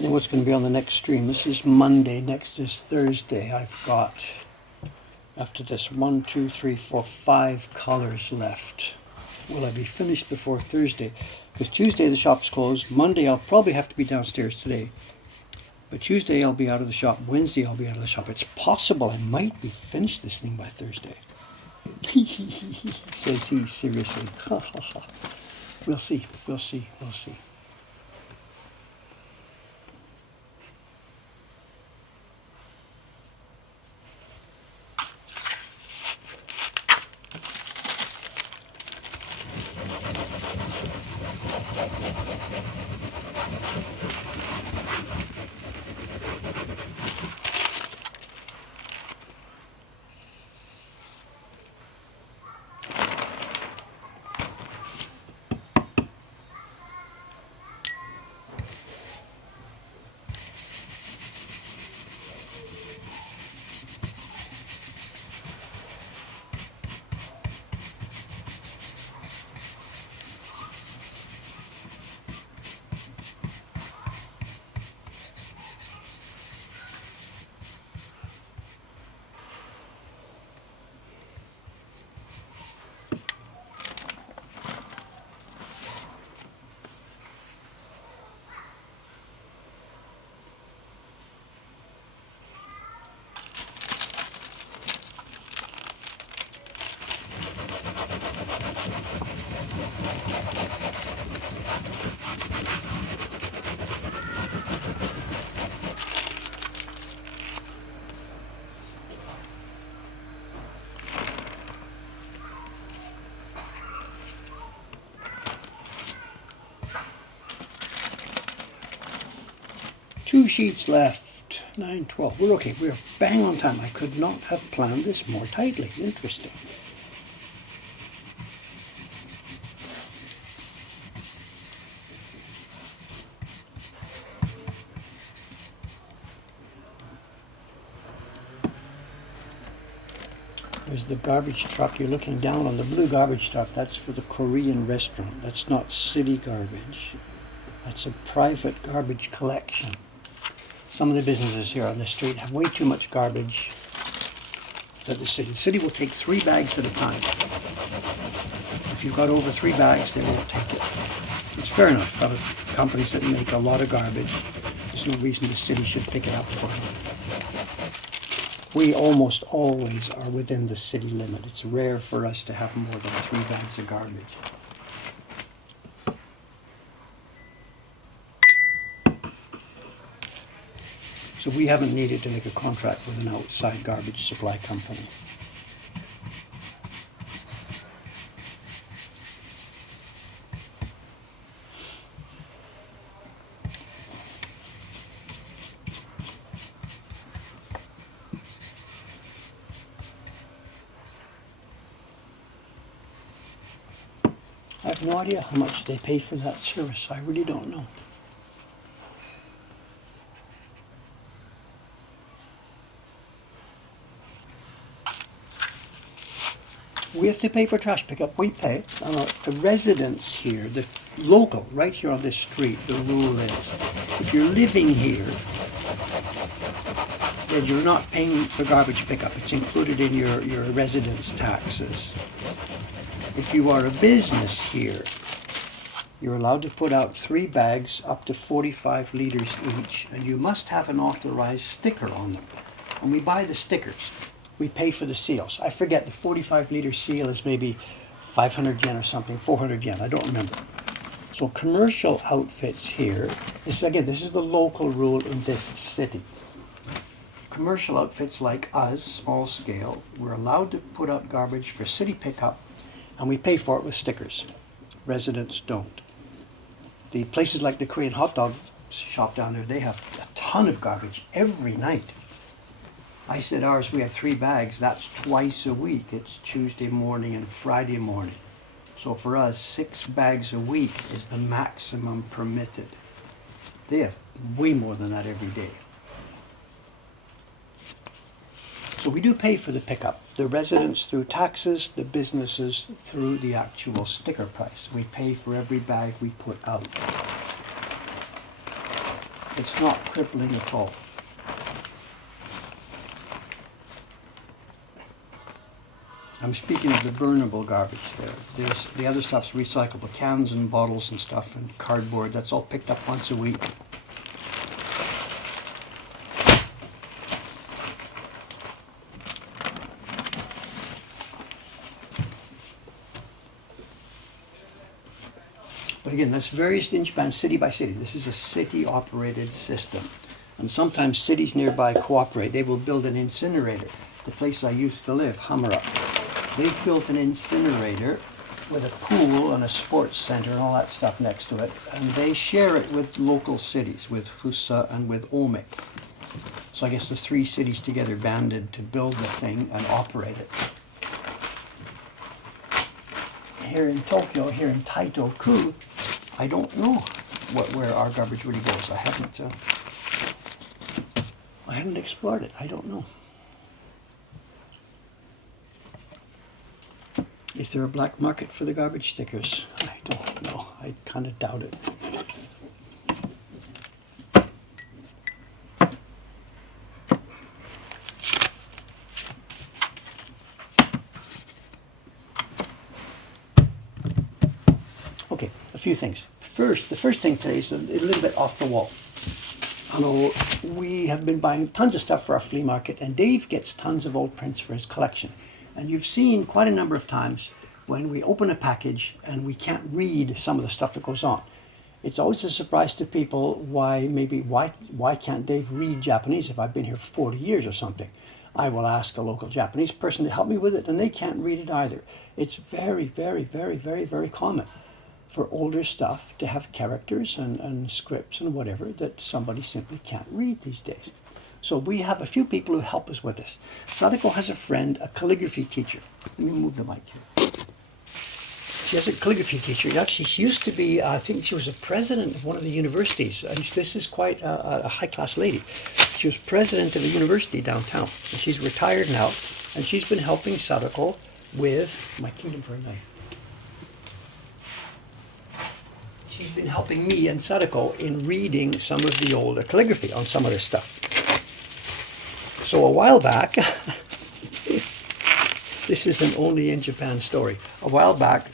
Depending what's going to be on the next stream. This is Monday, next is Thursday. I've got, after this, 1, 2, 3, 4, 5 colors left. Will I be finished before Thursday? Because Tuesday the shop's closed. Monday I'll probably have to be downstairs today. But Tuesday I'll be out of the shop. Wednesday I'll be out of the shop. It's possible I might be finished this thing by Thursday. Says he seriously. We'll see, we'll see, we'll see. Two sheets left, 9, 12. We're okay, we're bang on time. I could not have planned this more tightly. Interesting. There's the garbage truck. You're looking down on the blue garbage truck. That's for the Korean restaurant. That's not city garbage. That's a private garbage collection. Some of the businesses here on the street have way too much garbage that the city will take 3 bags at a time. If you've got over 3 bags, they won't take it. It's fair enough. Other companies that make a lot of garbage, there's no reason the city should pick it up for them. We almost always are within the city limit. It's rare for us to have more than 3 bags of garbage. So we haven't needed to make a contract with an outside garbage supply company. I have no idea how much they pay for that service. I really don't know. We have to pay for trash pickup. We pay. The residents here, the local, right here on this street, the rule is, if you're living here, then you're not paying for garbage pickup. It's included in your residence taxes. If you are a business here, you're allowed to put out 3 bags up to 45 liters each, and you must have an authorized sticker on them. And we buy the stickers. We pay for the seals. I forget, the 45 liter seal is maybe 500 yen or something, 400 yen, I don't remember. So commercial outfits here, this is the local rule in this city. Commercial outfits like us, small scale, we're allowed to put out garbage for city pickup, and we pay for it with stickers. Residents don't. The places like the Korean hot dog shop down there, they have a ton of garbage every night. I said ours, we have 3 bags, that's twice a week. It's Tuesday morning and Friday morning. So for us, 6 bags a week is the maximum permitted. They have way more than that every day. So we do pay for the pickup. The residents through taxes, the businesses through the actual sticker price. We pay for every bag we put out. It's not crippling at all. I'm speaking of the burnable garbage there. The other stuff's recyclable. Cans and bottles and stuff and cardboard, that's all picked up once a week. But again, this varies in Japan city by city. This is a city-operated system. And sometimes cities nearby cooperate. They will build an incinerator. The place I used to live, Hamura, they've built an incinerator with a pool and a sports center and all that stuff next to it. And they share it with local cities, with Fusa and with Ome. So I guess the three cities together banded to build the thing and operate it. Here in Tokyo, here in Taito-ku, I don't know where our garbage really goes. I haven't explored it. I don't know. Is there a black market for the garbage stickers? I don't know. I kind of doubt it. Okay, a few things. The first thing today is a little bit off the wall. I know we have been buying tons of stuff for our flea market, and Dave gets tons of old prints for his collection. And you've seen quite a number of times when we open a package and we can't read some of the stuff that goes on. It's always a surprise to people why can't Dave read Japanese if I've been here for 40 years or something. I will ask a local Japanese person to help me with it, and they can't read it either. It's very, very, very, very, very common for older stuff to have characters and scripts and whatever that somebody simply can't read these days. So we have a few people who help us with this. Sadako has a friend, a calligraphy teacher. Let me move the mic here. She has a calligraphy teacher. Actually, she used to be, I think she was a president of one of the universities. And this is quite a high-class lady. She was president of a university downtown. And she's retired now. And she's been helping Sadako with my Kingdom for a Knife. She's been helping me and Sadako in reading some of the older calligraphy on some of this stuff. So a while back, this is an only in Japan story. A while back,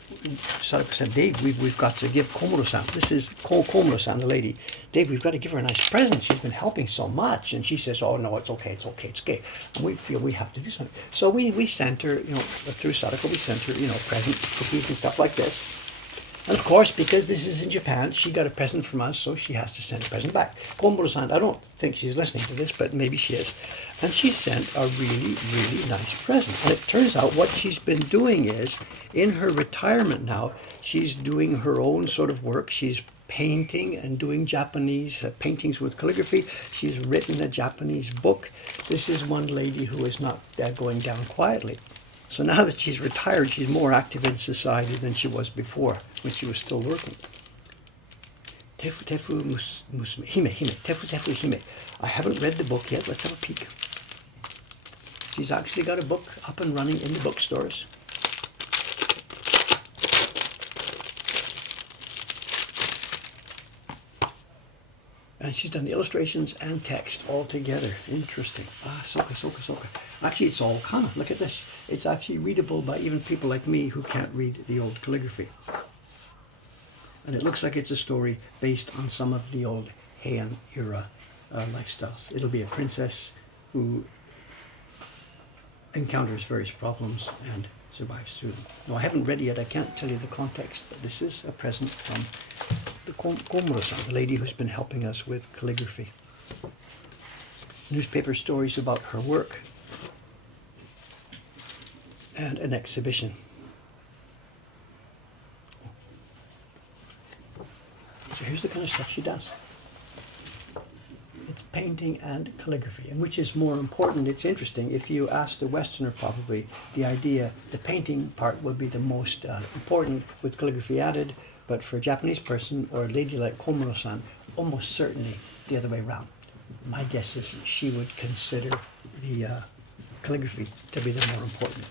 Sadako said, Dave, we've got to give Komuro-san, this is Komuro-san, the lady, Dave, we've got to give her a nice present. She's been helping so much. And she says, oh, no, it's okay. And we feel we have to do something. So we sent her, through Sadako, we sent her, presents, cookies and stuff like this. And of course, because this is in Japan, she got a present from us, so she has to send a present back. Komuro-san, I don't think she's listening to this, but maybe she is. And she sent a really, really nice present. And it turns out what she's been doing is, in her retirement now, she's doing her own sort of work. She's painting and doing Japanese paintings with calligraphy. She's written a Japanese book. This is one lady who is not going down quietly. So now that she's retired, she's more active in society than she was before, when she was still working. Tefu Musume, Hime, Tefu Hime. I haven't read the book yet. Let's have a peek. She's actually got a book up and running in the bookstores. And she's done the illustrations and text all together. Interesting. Soka. Actually, it's all kana. Look at this. It's actually readable by even people like me who can't read the old calligraphy. And it looks like it's a story based on some of the old Heian era lifestyles. It'll be a princess who encounters various problems and survives through them. No, I haven't read it yet. I can't tell you the context, but this is a present from the Komuro-san, the lady who's been helping us with calligraphy. Newspaper stories about her work, and an exhibition. So here's the kind of stuff she does. It's painting and calligraphy, and which is more important? It's interesting. If you ask the Westerner, probably the painting part would be the most important with calligraphy added. But for a Japanese person or a lady like Komuro-san, almost certainly the other way around. My guess is she would consider the calligraphy to be the more important.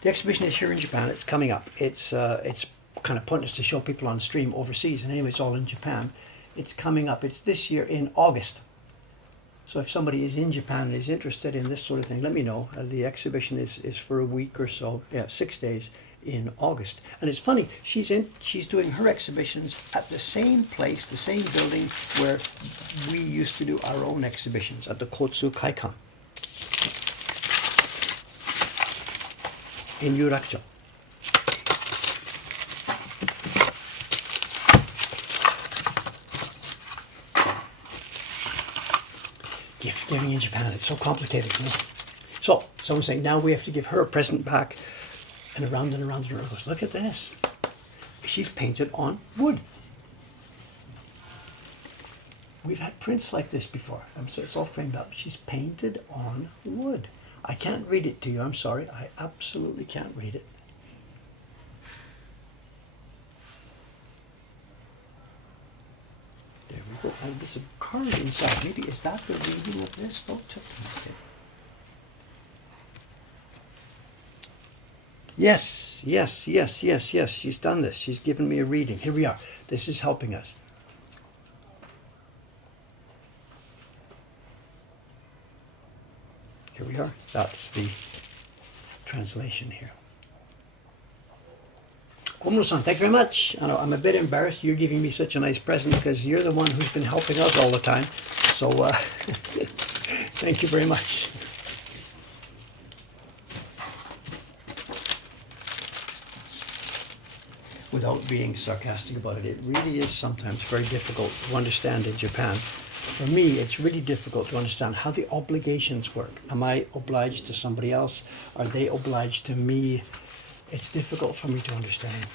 The exhibition is here in Japan. It's coming up. It's kind of pointless to show people on stream overseas, and anyway, it's all in Japan. It's coming up. It's this year in August. So if somebody is in Japan and is interested in this sort of thing, let me know. The exhibition is for a week or so, 6 days in August. And it's funny, she's doing her exhibitions at the same place, the same building where we used to do our own exhibitions, at the Kotsu Kaikan in Yurakucho. Gift giving in Japan, it's so complicated, you know. So someone's saying, now we have to give her a present back, and around and around and around. Goes, look at this. She's painted on wood. We've had prints like this before. So it's all framed up. She's painted on wood. I can't read it to you, I'm sorry. I absolutely can't read it. There we go. And there's a card inside. Maybe, is that the reading of this? Don't check it. Yes. She's done this. She's given me a reading. Here we are. This is helping us. Here we are. That's the translation here. Komuro-san, thank you very much. I know I'm a bit embarrassed. You're giving me such a nice present because you're the one who's been helping us all the time. So thank you very much. Without being sarcastic about it, it really is sometimes very difficult to understand in Japan. For me, it's really difficult to understand how the obligations work. Am I obliged to somebody else? Are they obliged to me? It's difficult for me to understand.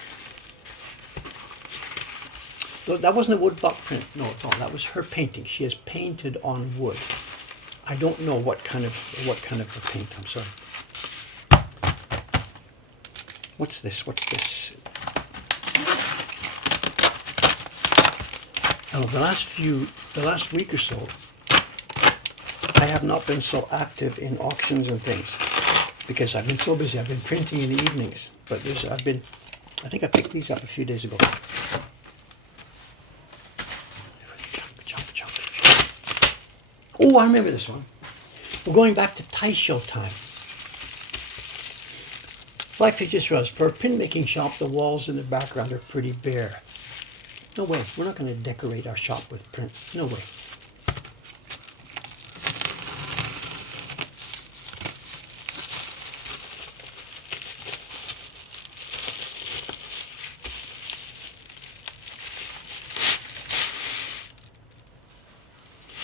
That wasn't a wood block print. No, that was her painting. She has painted on wood. I don't know what kind of a paint. I'm sorry. What's this? Now, the last week or so, I have not been so active in auctions and things because I've been so busy. I've been printing in the evenings, but I think I picked these up a few days ago. Oh, I remember this one. We're going back to Taisho time. Like I just realized, for a printmaking shop, the walls in the background are pretty bare. No way. We're not going to decorate our shop with prints. No way.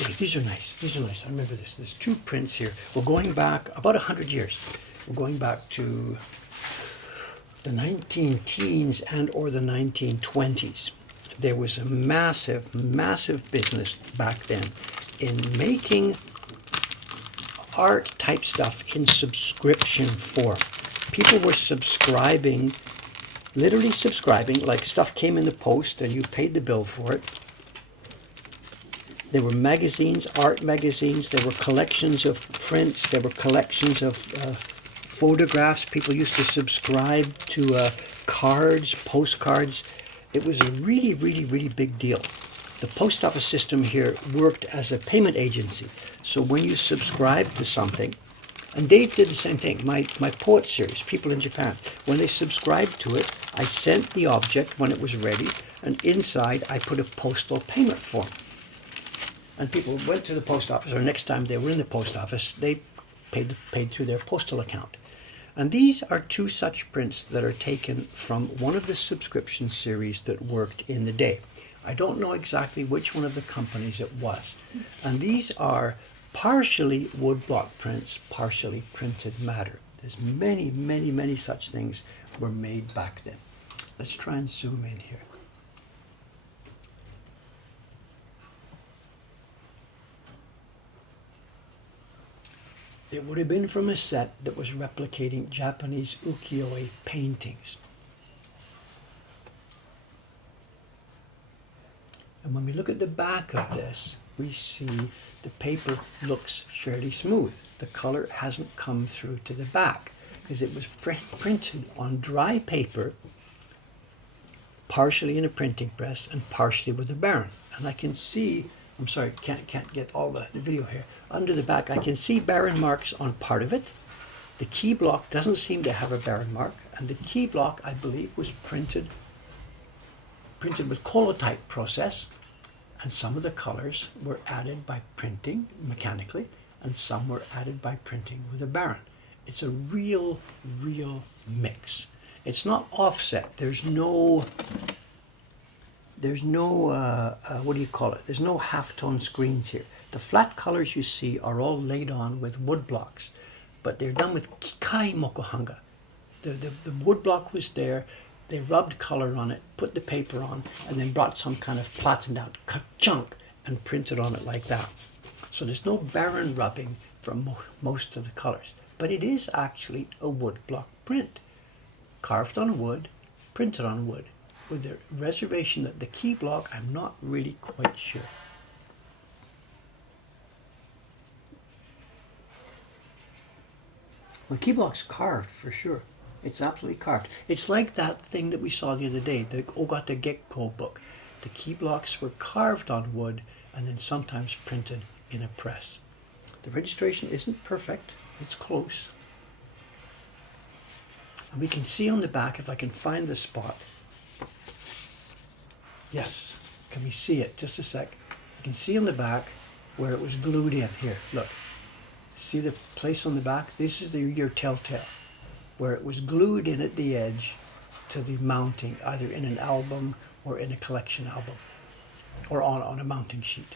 Okay, these are nice. I remember this. There's 2 prints here. We're going back about 100 years. We're going back to the 19-teens and or the 1920s. There was a massive business back then in making art type stuff in subscription form. People were subscribing, literally subscribing, like stuff came in the post and you paid the bill for it. There were magazines, art magazines, there were collections of prints, there were collections of photographs. People used to subscribe to cards, postcards. It was a really big deal. The post office system here worked as a payment agency. So when you subscribed to something, and Dave did the same thing, my poet series, People in Japan, when they subscribed to it, I sent the object when it was ready, and inside I put a postal payment form. And people went to the post office, or next time they were in the post office, they paid through their postal account. And these are 2 such prints that are taken from one of the subscription series that worked in the day. I don't know exactly which one of the companies it was. And these are partially woodblock prints, partially printed matter. There's many such things were made back then. Let's try and zoom in here. It would have been from a set that was replicating Japanese ukiyo-e paintings. And when we look at the back of this, we see the paper looks fairly smooth. The color hasn't come through to the back because it was printed on dry paper, partially in a printing press and partially with a And I can see, I'm sorry, can't get all the video here. Under the back, I can see barren marks on part of it. The key block doesn't seem to have a barren mark, and the key block, I believe, was printed with collotype process, and some of the colors were added by printing mechanically, and some were added by printing with a barren. It's a real mix. It's not offset. There's no what do you call it? There's no halftone screens here. The flat colors you see are all laid on with wood blocks, but they're done with Kikai Mokuhankan. The wood block was there. They rubbed color on it, put the paper on, and then brought some kind of flattened out chunk and printed on it like that. So there's no barren rubbing from most of the colors, but it is actually a wood block print, carved on wood, printed on wood, with the reservation that the key block, I'm not really quite sure. The key block's carved for sure. It's absolutely carved. It's like that thing that we saw the other day, the Ogata Gekko book. The key blocks were carved on wood and then sometimes printed in a press. The registration isn't perfect, it's close. And we can see on the back, if I can find the spot. Yes, can we see it? Just a sec. You can see on the back where it was glued in. Here, look. See the place on the back? This is your telltale, where it was glued in at the edge to the mounting, either in an album or in a collection album, or on a mounting sheet.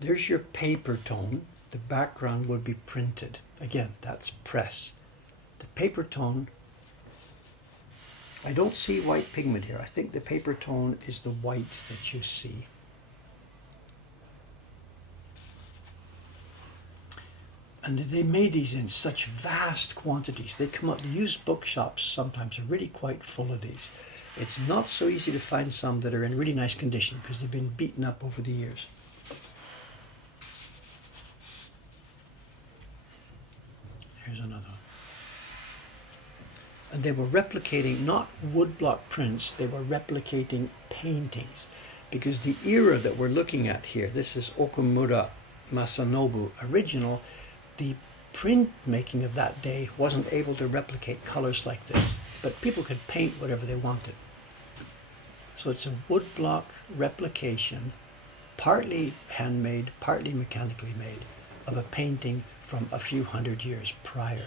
There's your paper tone. The background would be printed. Again, that's press. The paper tone, I don't see white pigment here. I think the paper tone is the white that you see. And they made these in such vast quantities. They come up, the used bookshops sometimes are really quite full of these. It's not so easy to find some that are in really nice condition because they've been beaten up over the years. Here's another one. And they were replicating not woodblock prints, they were replicating paintings. Because the era that we're looking at here, this is Okumura Masanobu original, the print making of that day wasn't able to replicate colors like this. But people could paint whatever they wanted. So it's a woodblock replication, partly handmade, partly mechanically made, of a painting from a few hundred years prior.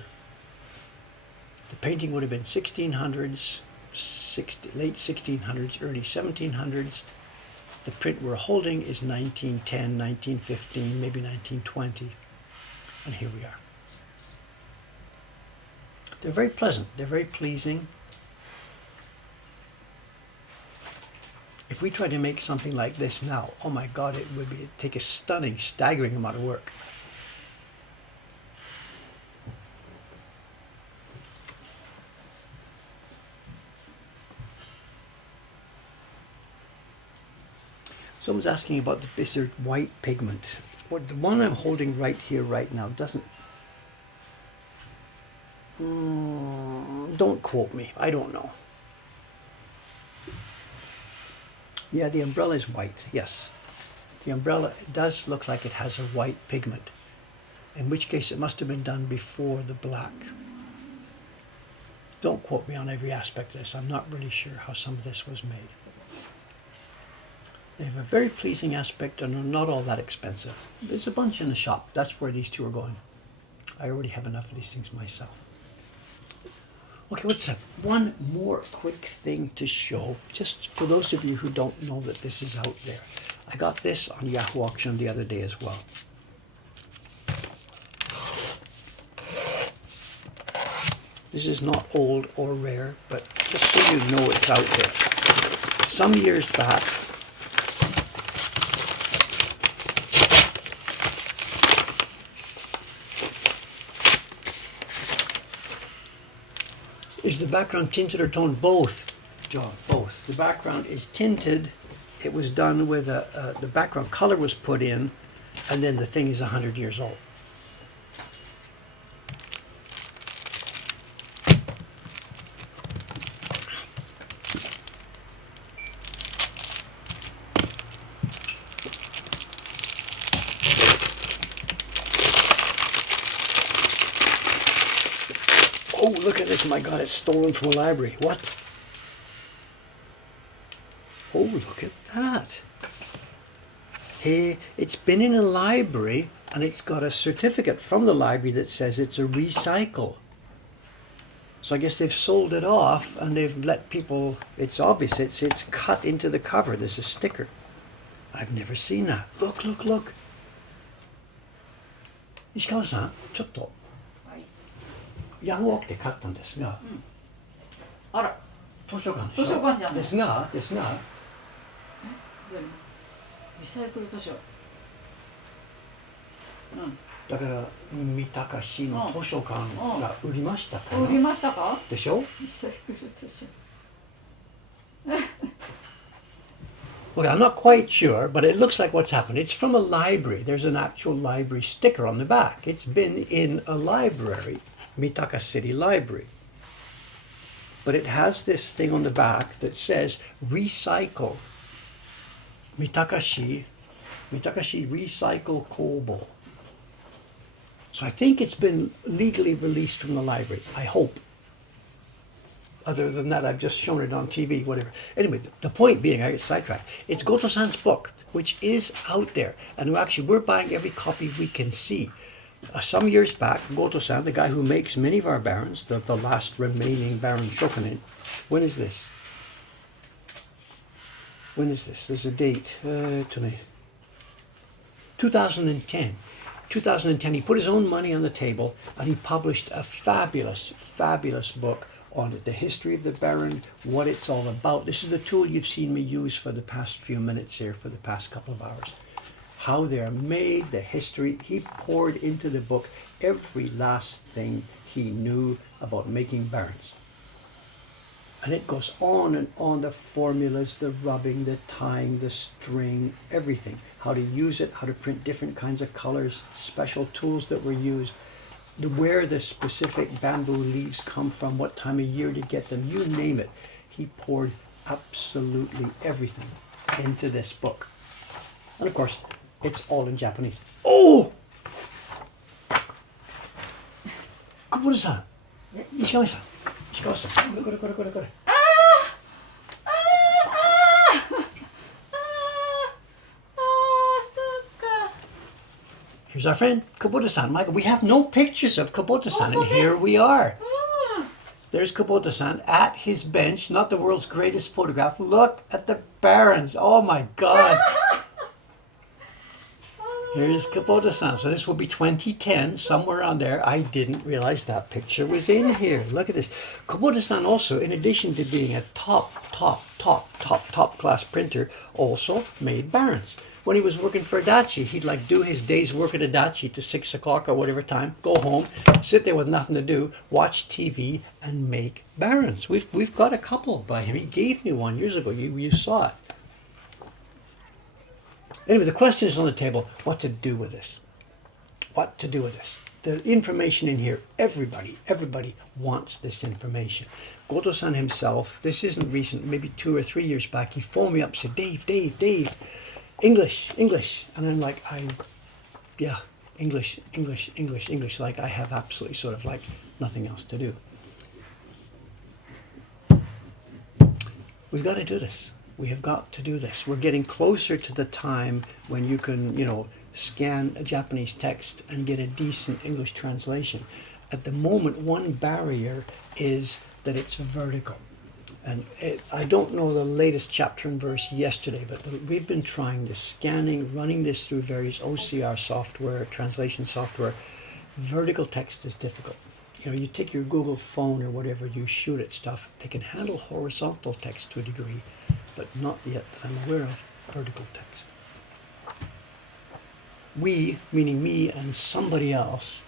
The painting would have been 1600s, late 1600s, early 1700s. The print we're holding is 1910, 1915, maybe 1920. And here we are. They're very pleasant. They're very pleasing. If we tried to make something like this now, oh my God, it'd take a stunning, staggering amount of work. Someone's asking about is there white pigment. The one I'm holding right here, right now, doesn't. Don't quote me. I don't know. Yeah, the umbrella is white. Yes, the umbrella does look like it has a white pigment. In which case, it must have been done before the black. Don't quote me on every aspect of this. I'm not really sure how some of this was made. They have a very pleasing aspect and are not all that expensive. There's a bunch in the shop. That's where these two are going. I already have enough of these things myself. Okay, what's up? One more quick thing to show, just for those of you who don't know that this is out there. I got this on Yahoo Auction the other day as well. This is not old or rare, but just so you know it's out there. Some years back, is the background tinted or toned? Both, John, both. The background is tinted. It was done with the background color was put in, and then the thing is 100 years old. look at this. My God, it's stolen from a library. What? Oh, look at that. Hey, it's been in a library and it's got a certificate from the library that says it's a recycle. So I guess they've sold it off and they've let people, it's obvious, it's cut into the cover. There's a sticker. I've never seen that. Look, look, look. 石川さん、ちょっとヤフオクで買ったんですが、あら、図書館でしょ。図書館じゃん。ですが、リサイクル図書。だから三鷹市の図書館が売りましたかな。売りましたか？でしょ。リサイクル図書。Okay, I'm not quite sure, but it looks like what's happened. It's from a library. There's an actual library sticker on the back. It's been in a library, Mitaka City Library. But it has this thing on the back that says recycle. Mitakashi Recycle Kobo. So I think it's been legally released from the library. I hope. Other than that, I've just shown it on TV, whatever. Anyway, the point being, I get sidetracked. It's Goto-san's book, which is out there. And actually, we're buying every copy we can see. Some years back, Goto-san, the guy who makes many of our barons, the last remaining Baron Shokunin, when is this? When is this? There's a date. 2010. 2010, he put his own money on the table and he published a fabulous, fabulous book on it, the history of the Baron, what it's all about. This is the tool you've seen me use for the past few minutes here, for the past couple of hours. How they're made, the history. He poured into the book every last thing he knew about making Barons. And it goes on and on, the formulas, the rubbing, the tying, the string, everything. How to use it, how to print different kinds of colors, special tools that were used, where the specific bamboo leaves come from, what time of year to get them, you name it. He poured absolutely everything into this book. And of course, it's all in Japanese. Oh! Kubura-san! Ishikawa-san! Ishikawa-san! Kore. Here's our friend Kubota-san. Michael, we have no pictures of Kubota-san, and here we are. There's Kubota-san at his bench, not the world's greatest photograph. Look at the barons. Oh my God. Here's Kubota-san. So this will be 2010, somewhere around there. I didn't realize that picture was in here. Look at this. Kubota-san also, in addition to being a top class printer, also made barons. When he was working for Adachi, he'd like do his day's work at Adachi to 6 o'clock or whatever time, go home, sit there with nothing to do, watch TV, and make barons. We've got a couple by him. He gave me one years ago. You saw it. Anyway, the question is on the table: what to do with this? What to do with this? The information in here, everybody wants this information. Goto-san himself, this isn't recent, maybe 2 or 3 years back, he phoned me up and said, Dave, English. And I'm like, English. Like I have absolutely sort of like nothing else to do. We've got to do this. We have got to do this. We're getting closer to the time when you can, scan a Japanese text and get a decent English translation. At the moment, one barrier is that it's vertical. And I don't know the latest chapter and verse yesterday, but we've been trying this, scanning, running this through various OCR software, translation software. Vertical text is difficult. You take your Google phone or whatever, you shoot at stuff. They can handle horizontal text to a degree, but not yet that I'm aware of vertical text. We, meaning me and somebody else,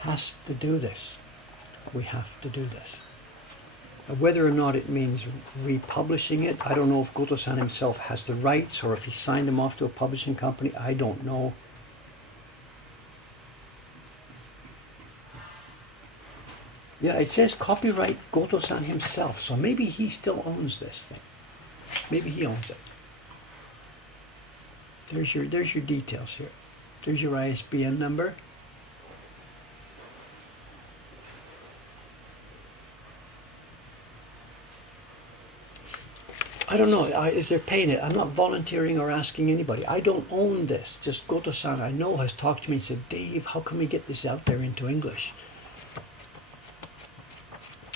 has to do this. We have to do this. Whether or not it means republishing it, I don't know if Goto-san himself has the rights or if he signed them off to a publishing company. I don't know. Yeah, it says copyright Goto-san himself, so maybe he still owns this thing. Maybe he owns it. There's your details here. There's your ISBN number. I don't know. Is there pay in it? I'm not volunteering or asking anybody. I don't own this. Just Goto-san, I know, has talked to me and said, Dave, how can we get this out there into English?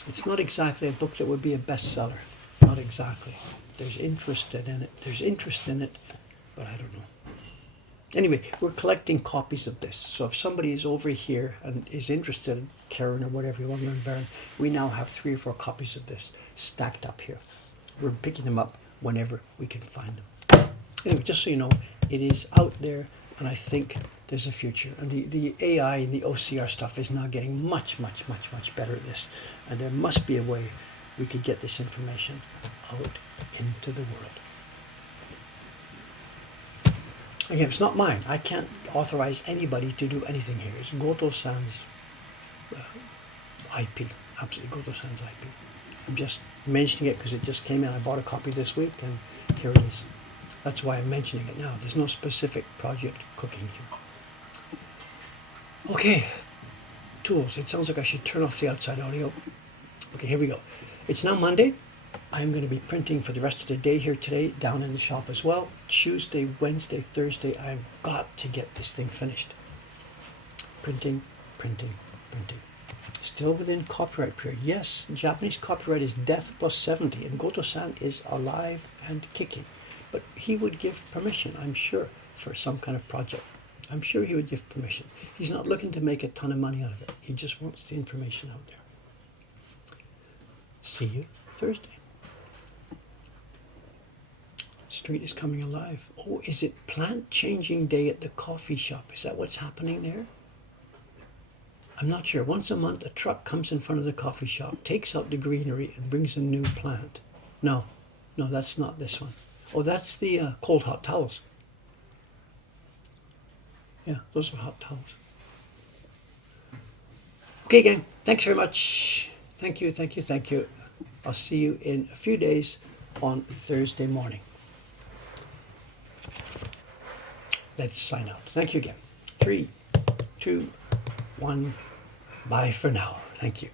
It's not exactly a book that would be a bestseller. Not exactly. There's interest in it. There's interest in it, but I don't know. Anyway, we're collecting copies of this. So if somebody is over here and is interested in Karen or whatever you want to learn, Baron, we now have 3 or 4 copies of this stacked up here. We're picking them up whenever we can find them. Anyway, just so you know, it is out there, and I think there's a future. And the AI and the OCR stuff is now getting much, much, much, much better at this. And there must be a way we could get this information out into the world. Again, it's not mine. I can't authorize anybody to do anything here. It's Goto-san's IP. Absolutely Goto-san's IP. I'm just mentioning it because it just came in. I bought a copy this week, and here it is. That's why I'm mentioning it now. There's no specific project cooking here. Okay, tools. It sounds like I should turn off the outside audio. Okay, here we go. It's now Monday. I'm going to be printing for the rest of the day here today, down in the shop as well. Tuesday, Wednesday, Thursday, I've got to get this thing finished. Printing, printing, printing. Still within copyright period. Yes, Japanese copyright is death plus 70, and Goto-san is alive and kicking. But he would give permission, I'm sure, for some kind of project. I'm sure he would give permission. He's not looking to make a ton of money out of it. He just wants the information out there. See you Thursday. Street is coming alive. Oh, is it plant changing day at the coffee shop? Is that what's happening there? I'm not sure. Once a month, a truck comes in front of the coffee shop, takes out the greenery, and brings a new plant. No, that's not this one. Oh, that's the cold hot towels. Yeah, those are hot towels. Okay, gang. Thanks very much. Thank you, thank you, thank you. I'll see you in a few days on Thursday morning. Let's sign out. Thank you again. 3, 2, 1. Bye for now. Thank you.